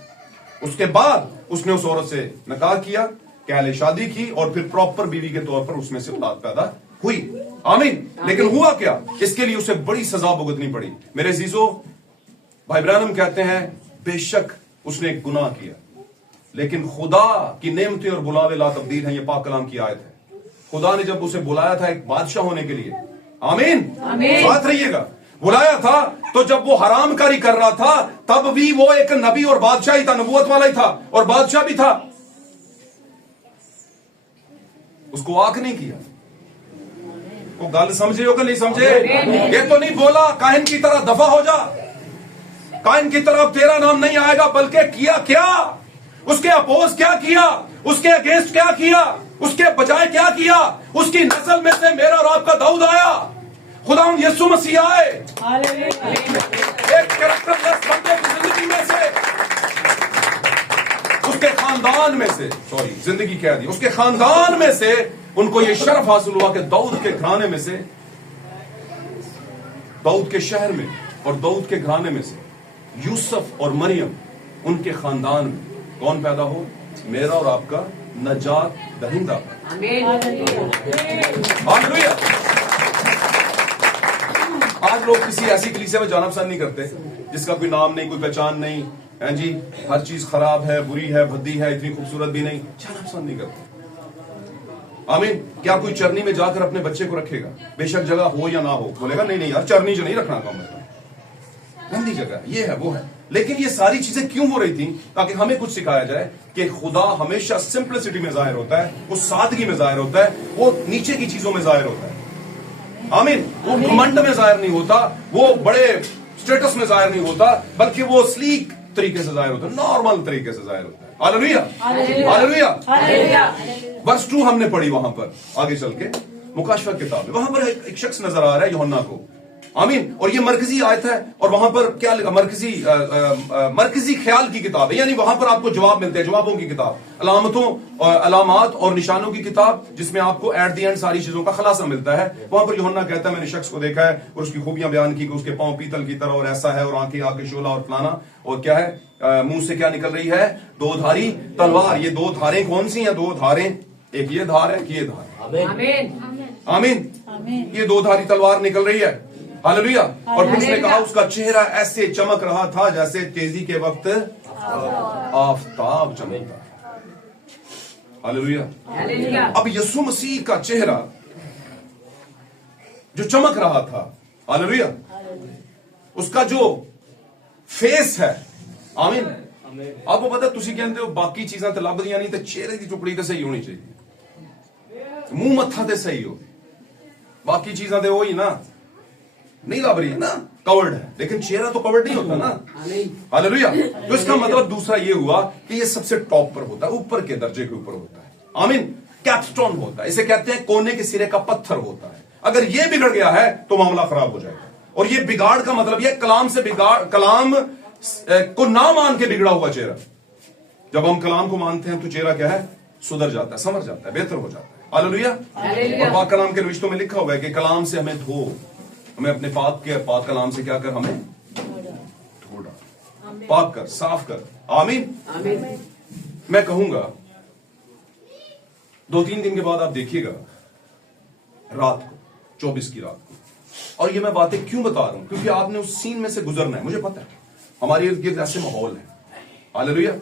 उसके बाद उसने उस औरत से निकाह किया, कहले शादी की, और फिर प्रॉपर बीवी के तौर पर उसमें से औलाद पैदा हुई। आमीन। लेकिन हुआ क्या? इसके लिए उसे बड़ी सजा भुगतनी पड़ी। मेरे अजीजों, भाई ब्रानम कहते हैं बेशक उसने एक गुनाह किया, लेकिन खुदा की नेमतें और बुलावे ला तब्दील हैं। ये पाक कलाम की आयत है। खुदा ने जब उसे बुलाया था एक बादशाह होने के लिए, आमीन, साथ रहिएगा, बुलाया था, तो जब वो हराम कारी कर रहा था तब भी वो एक नबी और बादशाह ही था, नबूवत वाला ही था और बादशाह भी था। उसको आंख नहीं किया। वो गल समझे हो कि नहीं समझे? ये तो नहीं बोला काहिन की तरह दफा हो जा, काहिन की तरफ तेरा नाम नहीं आएगा, बल्कि किया क्या? उसके अपोज क्या किया? उसके अगेंस्ट क्या किया? उसके बजाय क्या किया? उसकी नस्ल में से मेरा और आपका दाऊद आया, खुदा यीशु मसीह आए, एक कैरेक्टरलेस बंदे की जिंदगी में से, उसके खानदान में से, सॉरी जिंदगी कह दी, उसके खानदान में से उनको यह शर्फ हासिल हुआ कि दाऊद के घराने में से, दाऊद के शहर में और दाऊद के घराने में से यूसुफ और मरियम, उनके खानदान में कौन पैदा हो? मेरा और आपका नजात दहिंदा। हालेलुया। आज लोग किसी ऐसी कलीसिया में जाना पसंद नहीं करते जिसका कोई नाम नहीं, कोई पहचान नहीं है जी, हर चीज खराब है, बुरी है, भद्दी है, इतनी खूबसूरत भी नहीं, जाना पसंद नहीं करते। आमीन। क्या कोई चरनी में जाकर अपने बच्चे को रखेगा? बेशक जगह हो या ना हो, बोलेगा नहीं नहीं यार चरनी जो नहीं रखना काम है, गंदी जगह, ये है वो है। लेकिन ये सारी चीजें क्यों हो रही थी? ताकि हमें कुछ सिखाया जाए कि खुदा हमेशा सिंपलिसिटी में जाहिर होता है, वो सादगी में जाहिर होता है, वो नीचे की चीजों में जाहिर होता है। आमीन। वो घमंड में जाहिर नहीं होता, वो बड़े स्टेटस में जाहिर नहीं होता, बल्कि वो स्लीक तरीके से जाहिर होता है, नॉर्मल तरीके से जाहिर होता है। Hallelujah, hallelujah. वर्स 2 हमने पढ़ी, वहां पर आगे चल के मुकाशफा किताब में वहां पर एक शख्स नजर आ रहा है यूहन्ना को, आमीन। और ये मरकजी आयत है, और वहां पर क्या लिखा, मरकजी ख्याल की किताब है, यानी वहां पर आपको जवाब मिलते हैं, जवाबों की किताब, अलामात और निशानों की किताब, जिसमें आपको एट द एंड सारी चीजों का खुलासा मिलता है। वहां पर यूहन्ना कहता है मैंने शख्स को देखा है और उसकी खूबियां बयान की कि उसके पांव पीतल की तरह और ऐसा है, और आंखें आके शोला और फलाना, और क्या है मुंह से क्या निकल रही है, दो धारी तलवार। ये दो धारें कौन सी हैं? दो धारें, एक ये धार है, एक ये धार। आमीन। आमीन। ये दो धारी तलवार निकल रही है। हालेलुया। और फिर उसने कहा उसका चेहरा ऐसे चमक रहा था जैसे तेजी के वक्त आफताब चमकता है। हालेलुया। अब यीशु मसीह का चेहरा जो चमक रहा था, हालेलुया, उसका जो फेस है, आमीन। आपको पता तुसी कहते हो बाकी चीजां तो लभदियां नहीं, तो चेहरे की टुकड़ी तो सही होनी चाहिए, मुंह मत्था तो सही हो, बाकी चीजां तो वही ना नहीं लभ रही है ना, कवर्ड है, लेकिन चेहरा तो कवर्ड नहीं होता ना। हालेलुया। तो इसका मतलब दूसरा ये हुआ कि ये सबसे टॉप पर होता है, ऊपर के दर्जे के ऊपर होता है, आमीन। कैपस्टोन होता है, इसे कहते हैं कोने के सिरे का पत्थर होता है। अगर ये बिगड़ गया है तो मामला खराब हो जाएगा। और ये बिगाड़ का मतलब यह कलाम से बिगाड़, कलाम को ना मान के बिगड़ा हुआ चेहरा। जब हम कलाम को मानते हैं तो चेहरा क्या है, सुधर जाता है, समझ जाता है, बेहतर हो जाता है। हालेलुया। और पाक कलाम के रिश्तों में लिखा हुआ है कि कलाम से हमें धो, हमें अपने पाक कलाम से क्या कर, हमें धो डाल, पाक कर, साफ कर। आमीन। मैं कहूंगा 2-3 दिन के बाद आप देखिएगा रात को, 24 की रात को। और ये मैं बातें क्यों बता रहा हूं, क्योंकि आपने उस सीन में से गुजरना है। मुझे पता है हमारे इर्द गिर्द ऐसे माहौल है। हालेलुया।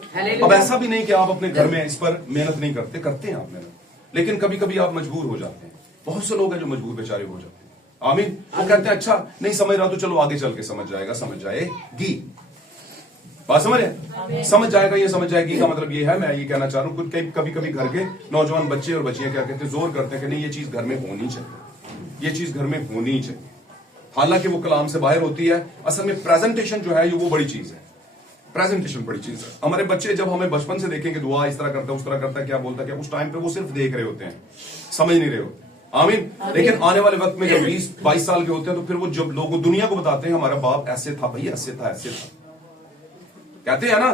अब ऐसा भी नहीं कि आप अपने घर में इस पर मेहनत नहीं करते, करते हैं आप मेहनत, लेकिन कभी कभी आप मजबूर हो जाते हैं। बहुत से लोग हैं जो मजबूर बेचारे हो जाते हैं। आमीन। वो कहते हैं अच्छा नहीं समझ रहा तो चलो आगे चल के समझ जाएगा, समझ जाएगी। बात समझ रहे? समझ जाएगा, ये समझ जाएगी का मतलब ये है, मैं ये कहना चाह रहा हूं कि कभी कभी घर के नौजवान बच्चे और बच्चियां क्या कहते हैं, जोर करते हैं कि नहीं ये चीज घर में होनी चाहिए, ये चीज घर में होनी चाहिए। हालांकि वो कलाम से बाहर होती है। असल में प्रेजेंटेशन जो है वो बड़ी चीज है, प्रेजेंटेशन बड़ी चीज है। हमारे बच्चे जब हमें बचपन से देखेंगे दुआ इस तरह करता है, उस तरह करता है, क्या बोलता है, क्या उस टाइम पे वो सिर्फ देख रहे होते हैं, समझ नहीं रहे होते। आमीन। लेकिन आने वाले वक्त में जब 20-22 साल के होते हैं तो फिर वो जब लोग दुनिया को बताते हैं हमारा बाप ऐसे था भाई, ऐसे था, ऐसे था, कहते हैं ना,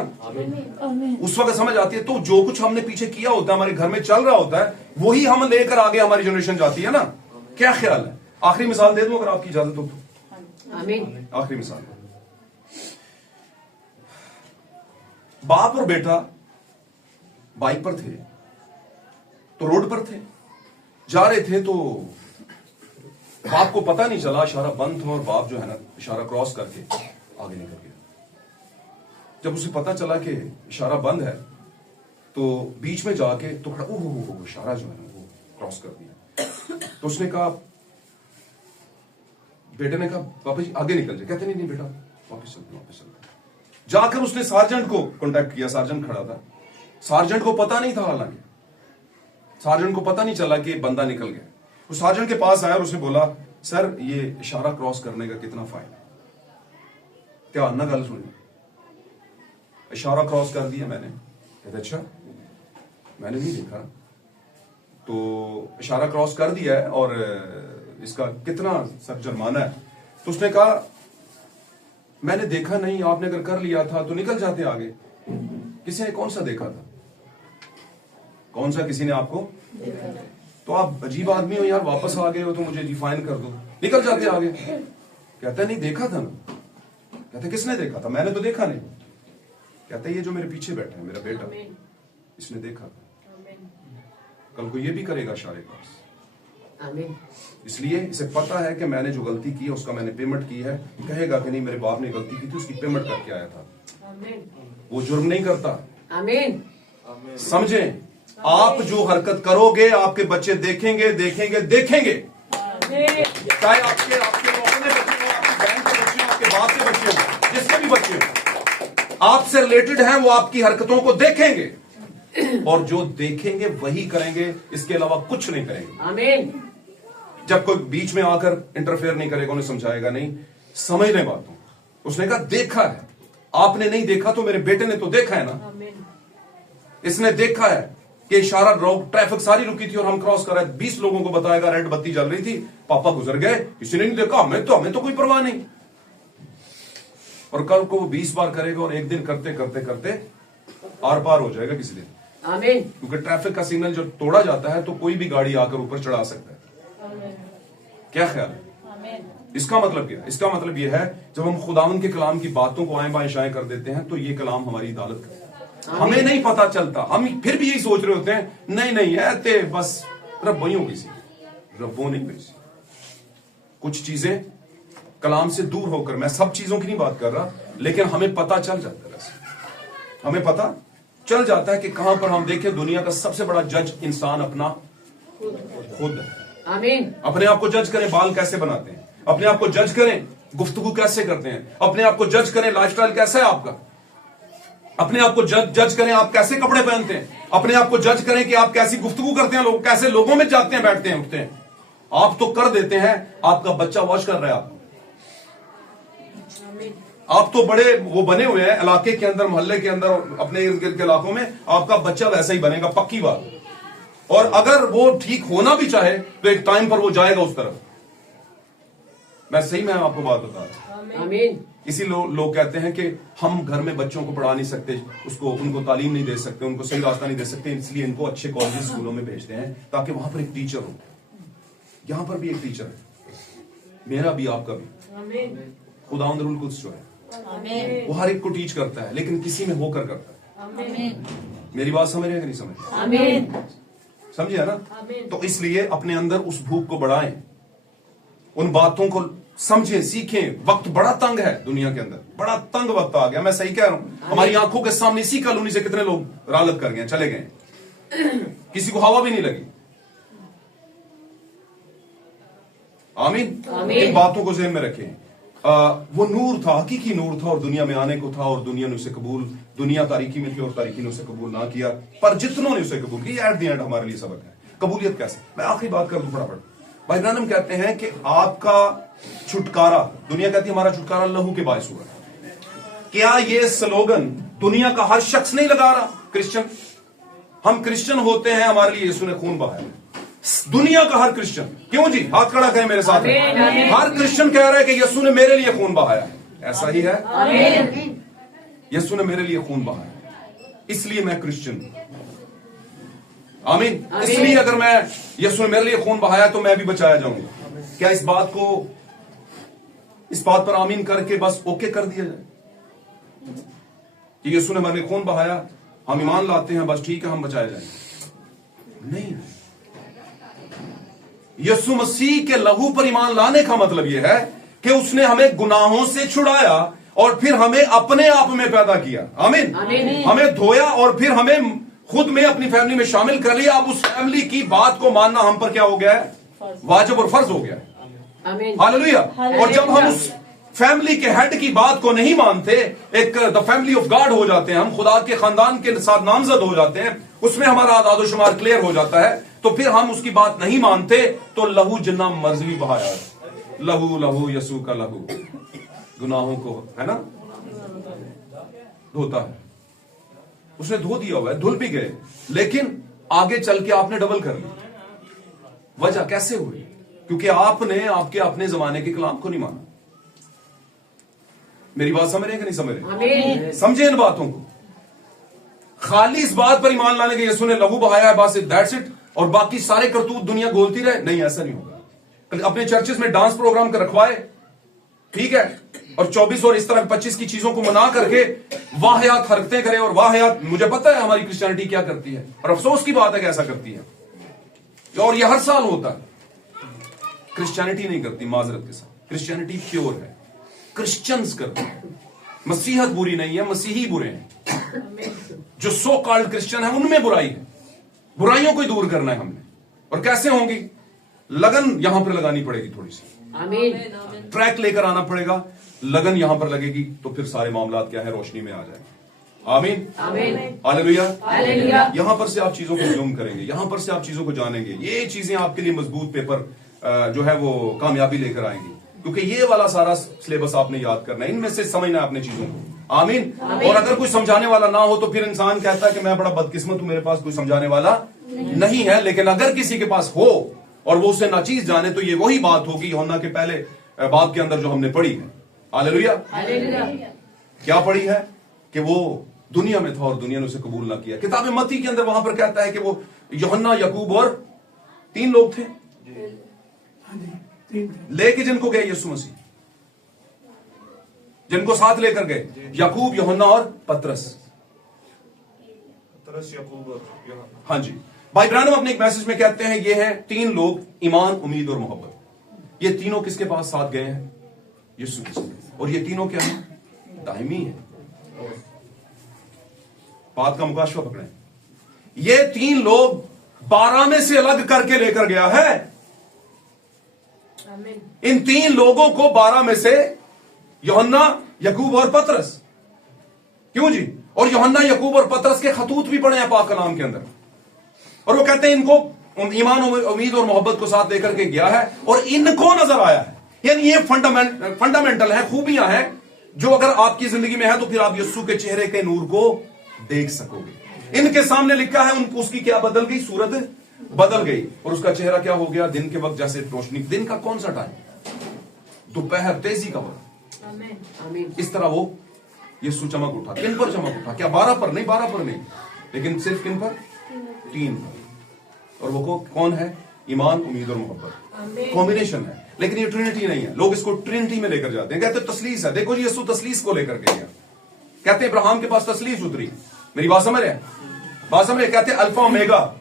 उस वक्त समझ आती है। तो जो कुछ हमने पीछे किया होता है, हमारे घर में चल रहा होता है, वही हम लेकर आगे हमारी जनरेशन जाती है ना। क्या ख्याल है? आखिरी मिसाल दे दूं अगर आपकी इजाजत हो तो। आखिरी मिसाल, बाप और बेटा बाइक पर थे तो रोड पर थे, जा रहे थे तो बाप को पता नहीं चला, इशारा बंद था और बाप जो है ना इशारा क्रॉस करके आगे निकल गया। जब उसे पता चला कि इशारा बंद है तो बीच में जाके तो खड़ा, ओह इशारा जो है ना वो क्रॉस कर दिया। तो उसने कहा, बेटे ने कहा पापा जी आगे निकल जाए। कहते नहीं बेटा वापस चलते, वापस चलते। जाकर उसने सार्जेंट को कांटेक्ट किया, सार्जेंट खड़ा था। सार्जेंट को पता नहीं था, हालांकि सार्जेंट को पता नहीं चला कि बंदा निकल गया। वो सार्जेंट के पास आया और उसने बोला सर ये इशारा क्रॉस करने का कितना फाइन है? क्या ना गल सुनी, इशारा क्रॉस कर दिया मैंने। कहते अच्छा मैंने नहीं देखा, तो इशारा क्रॉस कर दिया है और इसका कितना सर जुर्माना है? तो उसने कहा मैंने देखा नहीं, आपने अगर कर लिया था तो निकल जाते आगे। किसी ने कौन सा देखा था? कौन सा किसी ने आपको देखा? तो आप अजीब आदमी हो यार, वापस आ गए हो तो मुझे डिफाइन कर दो, निकल जाते आगे। कहता नहीं देखा था ना। कहते किसने देखा था? मैंने तो देखा नहीं। कहता ये जो मेरे पीछे बैठा है मेरा बेटा, इसने देखा था, कल को ये भी करेगा इशारे क्रॉस। इसलिए इसे पता है कि मैंने जो गलती की है उसका मैंने पेमेंट की है। कहेगा कि नहीं मेरे बाप ने गलती की थी, उसकी पेमेंट करके आया था। वो जुर्म नहीं करता। आमीन। समझें, आप जो हरकत करोगे आपके बच्चे देखेंगे, देखेंगे, देखेंगे। चाहे आपके अपने बच्चे हो, आपकी बहन के बच्चे हो, आपके बाप के बच्चे हो, जिसके भी बच्चे हो, आपसे रिलेटेड हैं, वो आपकी हरकतों को देखेंगे और जो देखेंगे वही करेंगे, इसके अलावा कुछ नहीं करेंगे। आमीन। जब कोई बीच में आकर इंटरफेयर नहीं करेगा, उन्हें समझाएगा नहीं, समझ लें बातों। उसने कहा देखा है, आपने नहीं देखा तो मेरे बेटे ने तो देखा है ना, इसने देखा है। कि इशारा रोक, ट्रैफिक सारी रुकी थी और हम क्रॉस कर रहे हैं, 20 लोगों को बताएगा रेड बत्ती जल रही थी, पापा गुजर गए, किसी ने नहीं देखा, हमें तो कोई परवाह नहीं। और कल को वो 20 बार करेगा और एक दिन करते करते करते आर पार हो जाएगा किसी दिन। आमीन। क्योंकि ट्रैफिक का सिग्नल जब तोड़ा जाता है तो कोई भी गाड़ी आकर ऊपर चढ़ा सकता है। क्या ख्याल है? इसका मतलब क्या? इसका मतलब यह है जब हम खुदावन के कलाम की बातों को आए बाएं शाएं कर देते हैं तो ये कलाम हमारी अदालत करता है। हमें नहीं पता चलता, हम फिर भी यही सोच रहे होते हैं नहीं ऐते बस रब्बों की सी, रब्बों नहीं किसी। कुछ चीजें कलाम से दूर होकर, मैं सब चीजों की नहीं बात कर रहा, लेकिन हमें पता चल जाता है, वैसे हमें पता चल जाता है कि कहां पर हम देखें दुनिया का सबसे बड़ा जज इंसान अपना खुद है। आमीन। अपने आप को जज करें, बाल कैसे बनाते हैं, अपने आप को जज करें, गुफ्तगू कैसे करते हैं, अपने आप को जज करें, लाइफस्टाइल कैसा है आपका, अपने आप को जज करें, आप कैसे कपड़े पहनते हैं, अपने आप को जज करें कि आप कैसी गुफ्तगू करते हैं, लोग कैसे लोगों में जाते हैं, बैठते हैं, उठते हैं। आप तो कर देते हैं, आपका बच्चा वॉच कर रहा है आपको। आप तो बड़े वो बने हुए हैं इलाके के अंदर, मोहल्ले के अंदर, अपने इर्द गिर्द के इलाकों में, आपका बच्चा वैसा ही बनेगा, पक्की बात। और अगर वो ठीक होना भी चाहे तो एक टाइम पर वो जाएगा उस तरफ। मैं सही में आपको बात बता रहा। आमीन। इसी लोग कहते हैं कि हम घर में बच्चों को पढ़ा नहीं सकते, उनको तालीम नहीं दे सकते, उनको सही रास्ता नहीं दे सकते, इसलिए इनको अच्छे कॉलेज स्कूलों में भेजते हैं ताकि वहां पर एक टीचर हो। यहां पर भी एक टीचर है, मेरा भी आपका भी। खुदावंद रूल कुछ जो है वो हर एक को टीच करता है, लेकिन किसी में होकर करता है। मेरी बात समझ रहे हैं कि नहीं समझ रहे? समझिए ना? तो इसलिए अपने अंदर उस भूख को बढ़ाएं, उन बातों को समझें, सीखें। वक्त बड़ा तंग है दुनिया के अंदर, बड़ा तंग वक्त आ गया, मैं सही कह रहा हूं। हमारी आंखों के सामने इसी कॉलोनी से कितने लोग रालत कर गए, चले गए, किसी को हवा भी नहीं लगी। आमीन। इन बातों को ज़हन में रखें। वो नूर था, हकीकी नूर था, और दुनिया में आने को था, और दुनिया ने उसे कबूल, दुनिया तारीकी में थी और तारीकी ने उसे कबूल ना किया, पर जितनों ने उसे कबूल किया, एट द एंड हमारे लिए सबक है। कबूलियत कैसे? मैं आखिरी बात कर दूं फटाफट। भाई ब्रानम कहते हैं कि आपका छुटकारा, दुनिया कहती है हमारा छुटकारा लहू के बायस हुआ। क्या ये स्लोगन दुनिया का हर शख्स नहीं लगा रहा? क्रिश्चियन, हम क्रिश्चियन होते हैं, हमारे लिए यीशु ने खून बहाया। दुनिया का हर क्रिश्चियन, क्यों जी? हाथ खड़ा करें मेरे साथ। हर क्रिश्चियन कह रहा है कि यीशु ने मेरे लिए खून बहाया। ऐसा ही है, यीशु ने मेरे लिए खून बहाया, इसलिए मैं क्रिश्चियन हूं। आमीन। इसलिए अगर मैं यीशु ने मेरे लिए खून बहाया तो मैं भी बचाया जाऊंगा। क्या इस बात पर आमीन करके बस ओके कर दिया जाए कि यीशु ने मेरे लिए खून बहाया, हम ईमान लाते हैं, बस ठीक है, हम बचाए जाएंगे? नहीं। यीशु मसीह के लहू पर ईमान लाने का मतलब यह है कि उसने हमें गुनाहों से छुड़ाया और फिर हमें अपने आप में पैदा किया। आमीन। हमें धोया और फिर हमें खुद में, अपनी फैमिली में शामिल कर लिया। अब उस फैमिली की बात को मानना हम पर क्या हो गया है? वाजिब और फर्ज हो गया है। हालेलुया। और जब हम उस फैमिली के हेड की बात को नहीं मानते, एक द फैमिली ऑफ गॉड हो जाते हैं, हम खुदा के खानदान के साथ नामजद हो जाते हैं, उसमें हमारा आदादोशुमार क्लियर हो जाता है, तो फिर हम उसकी बात नहीं मानते तो लहू जिन्ना मर्जी बहाया। लहू लहू यसू का लहू गुनाहों को, है ना, धोता है। उसने धो दिया हुआ है, धुल भी गए, लेकिन आगे चल के आपने डबल कर ली। वजह कैसे हुई? क्योंकि आपने आपके अपने जमाने के कलाम को नहीं माना। मेरी बात समझ रहे हैं कि नहीं समझ रहे? समझे इन बातों को। खाली इस बात पर ईमान लाने के यीशु ने लहू बहाया है, बस दैट्स इट, और बाकी सारे करतूत दुनिया गोलती रहे, नहीं, ऐसा नहीं होगा। अपने चर्चेस में डांस प्रोग्राम कर रखवाए, ठीक है, और 24 और इस तरह 25 की चीजों को मना करके वाहियात हरकतें करे, और वाहियात, मुझे पता है हमारी क्रिश्चियनिटी क्या करती है, और अफसोस की बात है कि ऐसा करती है, और यह हर साल होता है। क्रिश्चियनिटी नहीं करती, माजरत के साथ, क्रिश्चियनिटी प्योर है, क्रिश्चियंस करते हैं। मसीहत बुरी नहीं है, मसीही बुरे हैं। जो सो कॉल्ड क्रिश्चियन है उनमें बुराई है, बुराइयों को ही दूर करना है हमने। और कैसे होंगी? लगन यहां पर लगानी पड़ेगी, थोड़ी सी ट्रैक लेकर आना पड़ेगा, लगन यहां पर लगेगी तो फिर सारे मामला क्या है, रोशनी में आ जाएंगे। आमीन, हालेलुया। यहां पर से आप चीजों को जूम करेंगे, यहां पर से आप चीजों को जानेंगे, ये चीजें आपके लिए मजबूत पेपर जो है वो कामयाबी लेकर आएंगी, क्योंकि ये वाला सारा सिलेबस आपने याद करना है, इनमें से समझना है अपने चीजों को। आमीन। और अगर कोई समझाने वाला ना हो तो फिर इंसान कहता है कि मैं बड़ा बदकिस्मत हूं, मेरे पास कोई समझाने वाला नहीं है। लेकिन अगर किसी के पास हो और वो उसे नाचीज जाने तो ये वही बात होगी यूहन्ना के पहले बाब के अंदर जो हमने पढ़ी है। हालेलुया। क्या पढ़ी है कि वो दुनिया में था और दुनिया ने उसे कबूल ना किया। किताब मत्ती के अंदर वहां पर कहता है कि वो यूहन्ना, याकूब और 3 लोग थे हाँ जी, 3 थे। लेके जिनको गए यीशु मसीह, जिनको साथ लेकर गए याकूब, यूहन्ना और पतरस। हाँ जी, भाई ब्रानम अपने एक मैसेज में कहते हैं ये हैं 3 लोग, ईमान, उम्मीद और मोहब्बत। ये तीनों किसके पास साथ गए हैं? यीशु मसीह। और ये तीनों क्या है? दायमी है। बात का मुकाशवा पकड़े। ये 3 लोग 12 में से अलग करके लेकर गया है। इन 3 लोगों को 12 में से यूहन्ना, याकूब और पतरस। क्यों जी? और यूहन्ना, याकूब और पतरस के खतूत भी पड़े हैं पाक कलाम के अंदर। और वो कहते हैं इनको ईमान, उम्मीद और मोहब्बत को साथ लेकर के गया है और इनको नजर आया है। यानी ये फंडामेंटल है, खूबियां हैं जो अगर आपकी जिंदगी में है तो फिर आप यीशु के चेहरे के नूर को देख सकोगे। इनके सामने लिखा है उसकी क्या बदल गई? सूरत बदल गई और उसका चेहरा क्या हो गया? दिन के वक्त जैसे रोशनी। दिन का कौन सा टाइम? दोपहर, तेजी का वक्त। इस तरह वो यीशु चमक उठा। किन पर चमक उठा? क्या 12 पर नहीं, 12 पर नहीं, लेकिन सिर्फ किन पर? 3 पर। और वो कौन है? ईमान, उम्मीद और मोहब्बत। कॉम्बिनेशन है, लेकिन ये ट्रिनिटी नहीं है। लोग इसको ट्रिनिटी में लेकर जाते हैं, कहते तसलीस है। देखो जी, यीशु तसलीस को लेकर के गया। कहते इब्राहिम के पास तसलीस उतरी। मेरी बात समझ रहे हैं? बात समझ रहे? कहते अल्फा ओमेगा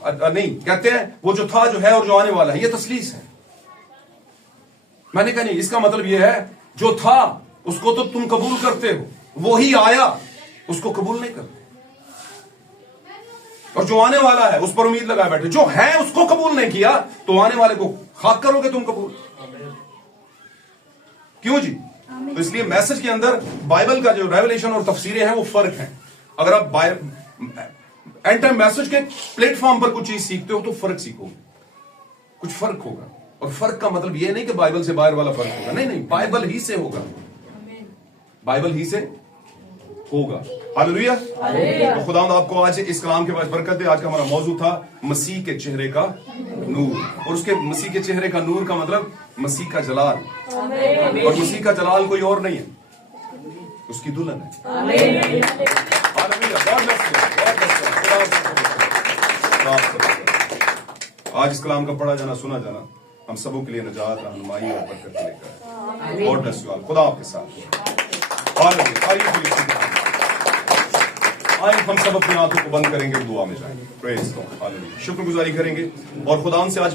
नहीं, कहते हैं वो जो था, जो है और जो आने वाला है, ये तसलीस है। मैंने कहा नहीं, इसका मतलब ये है जो था उसको तो तुम कबूल करते हो, वो ही आया उसको कबूल नहीं करते, और जो आने वाला है उस पर उम्मीद लगाए बैठे। जो है उसको कबूल नहीं किया तो आने वाले को खाक करोगे तुम कबूल। क्यों जी? तो इसलिए मैसेज के अंदर बाइबल का जो रेवलेशन और तफसीरें हैं वो फर्क हैं। अगर आप एंड टाइम मैसेज के प्लेटफॉर्म पर कुछ चीज सीखते हो तो फर्क सीखोगे, कुछ फर्क होगा। और फर्क का मतलब ये नहीं कि बाइबल से बाहर वाला फर्क होगा, नहीं नहीं, बाइबल ही से होगा, बाइबल ही से होगा। हालेलुया। तो खुदा आपको आज इस कलाम के बाद बरकत दे। आज का हमारा मौजू था मसीह के चेहरे का नूर, और उसके मसीह के चेहरे का नूर का मतलब मसीह का जलाल। और मसीह का जलाल कोई और नहीं है, उसकी दुल्हन है। आज इस कलाम का पढ़ा जाना, सुना जाना हम सबों के लिए नजात, रहनुमाई और बरकत लेकर। God bless you all. खुदा आपके साथ। आइए हम सब अपनी आंखों को बंद करेंगे, दुआ में जाएंगे। Praise God. हालेलुया। शुक्रगुजारी करेंगे और खुदा से आज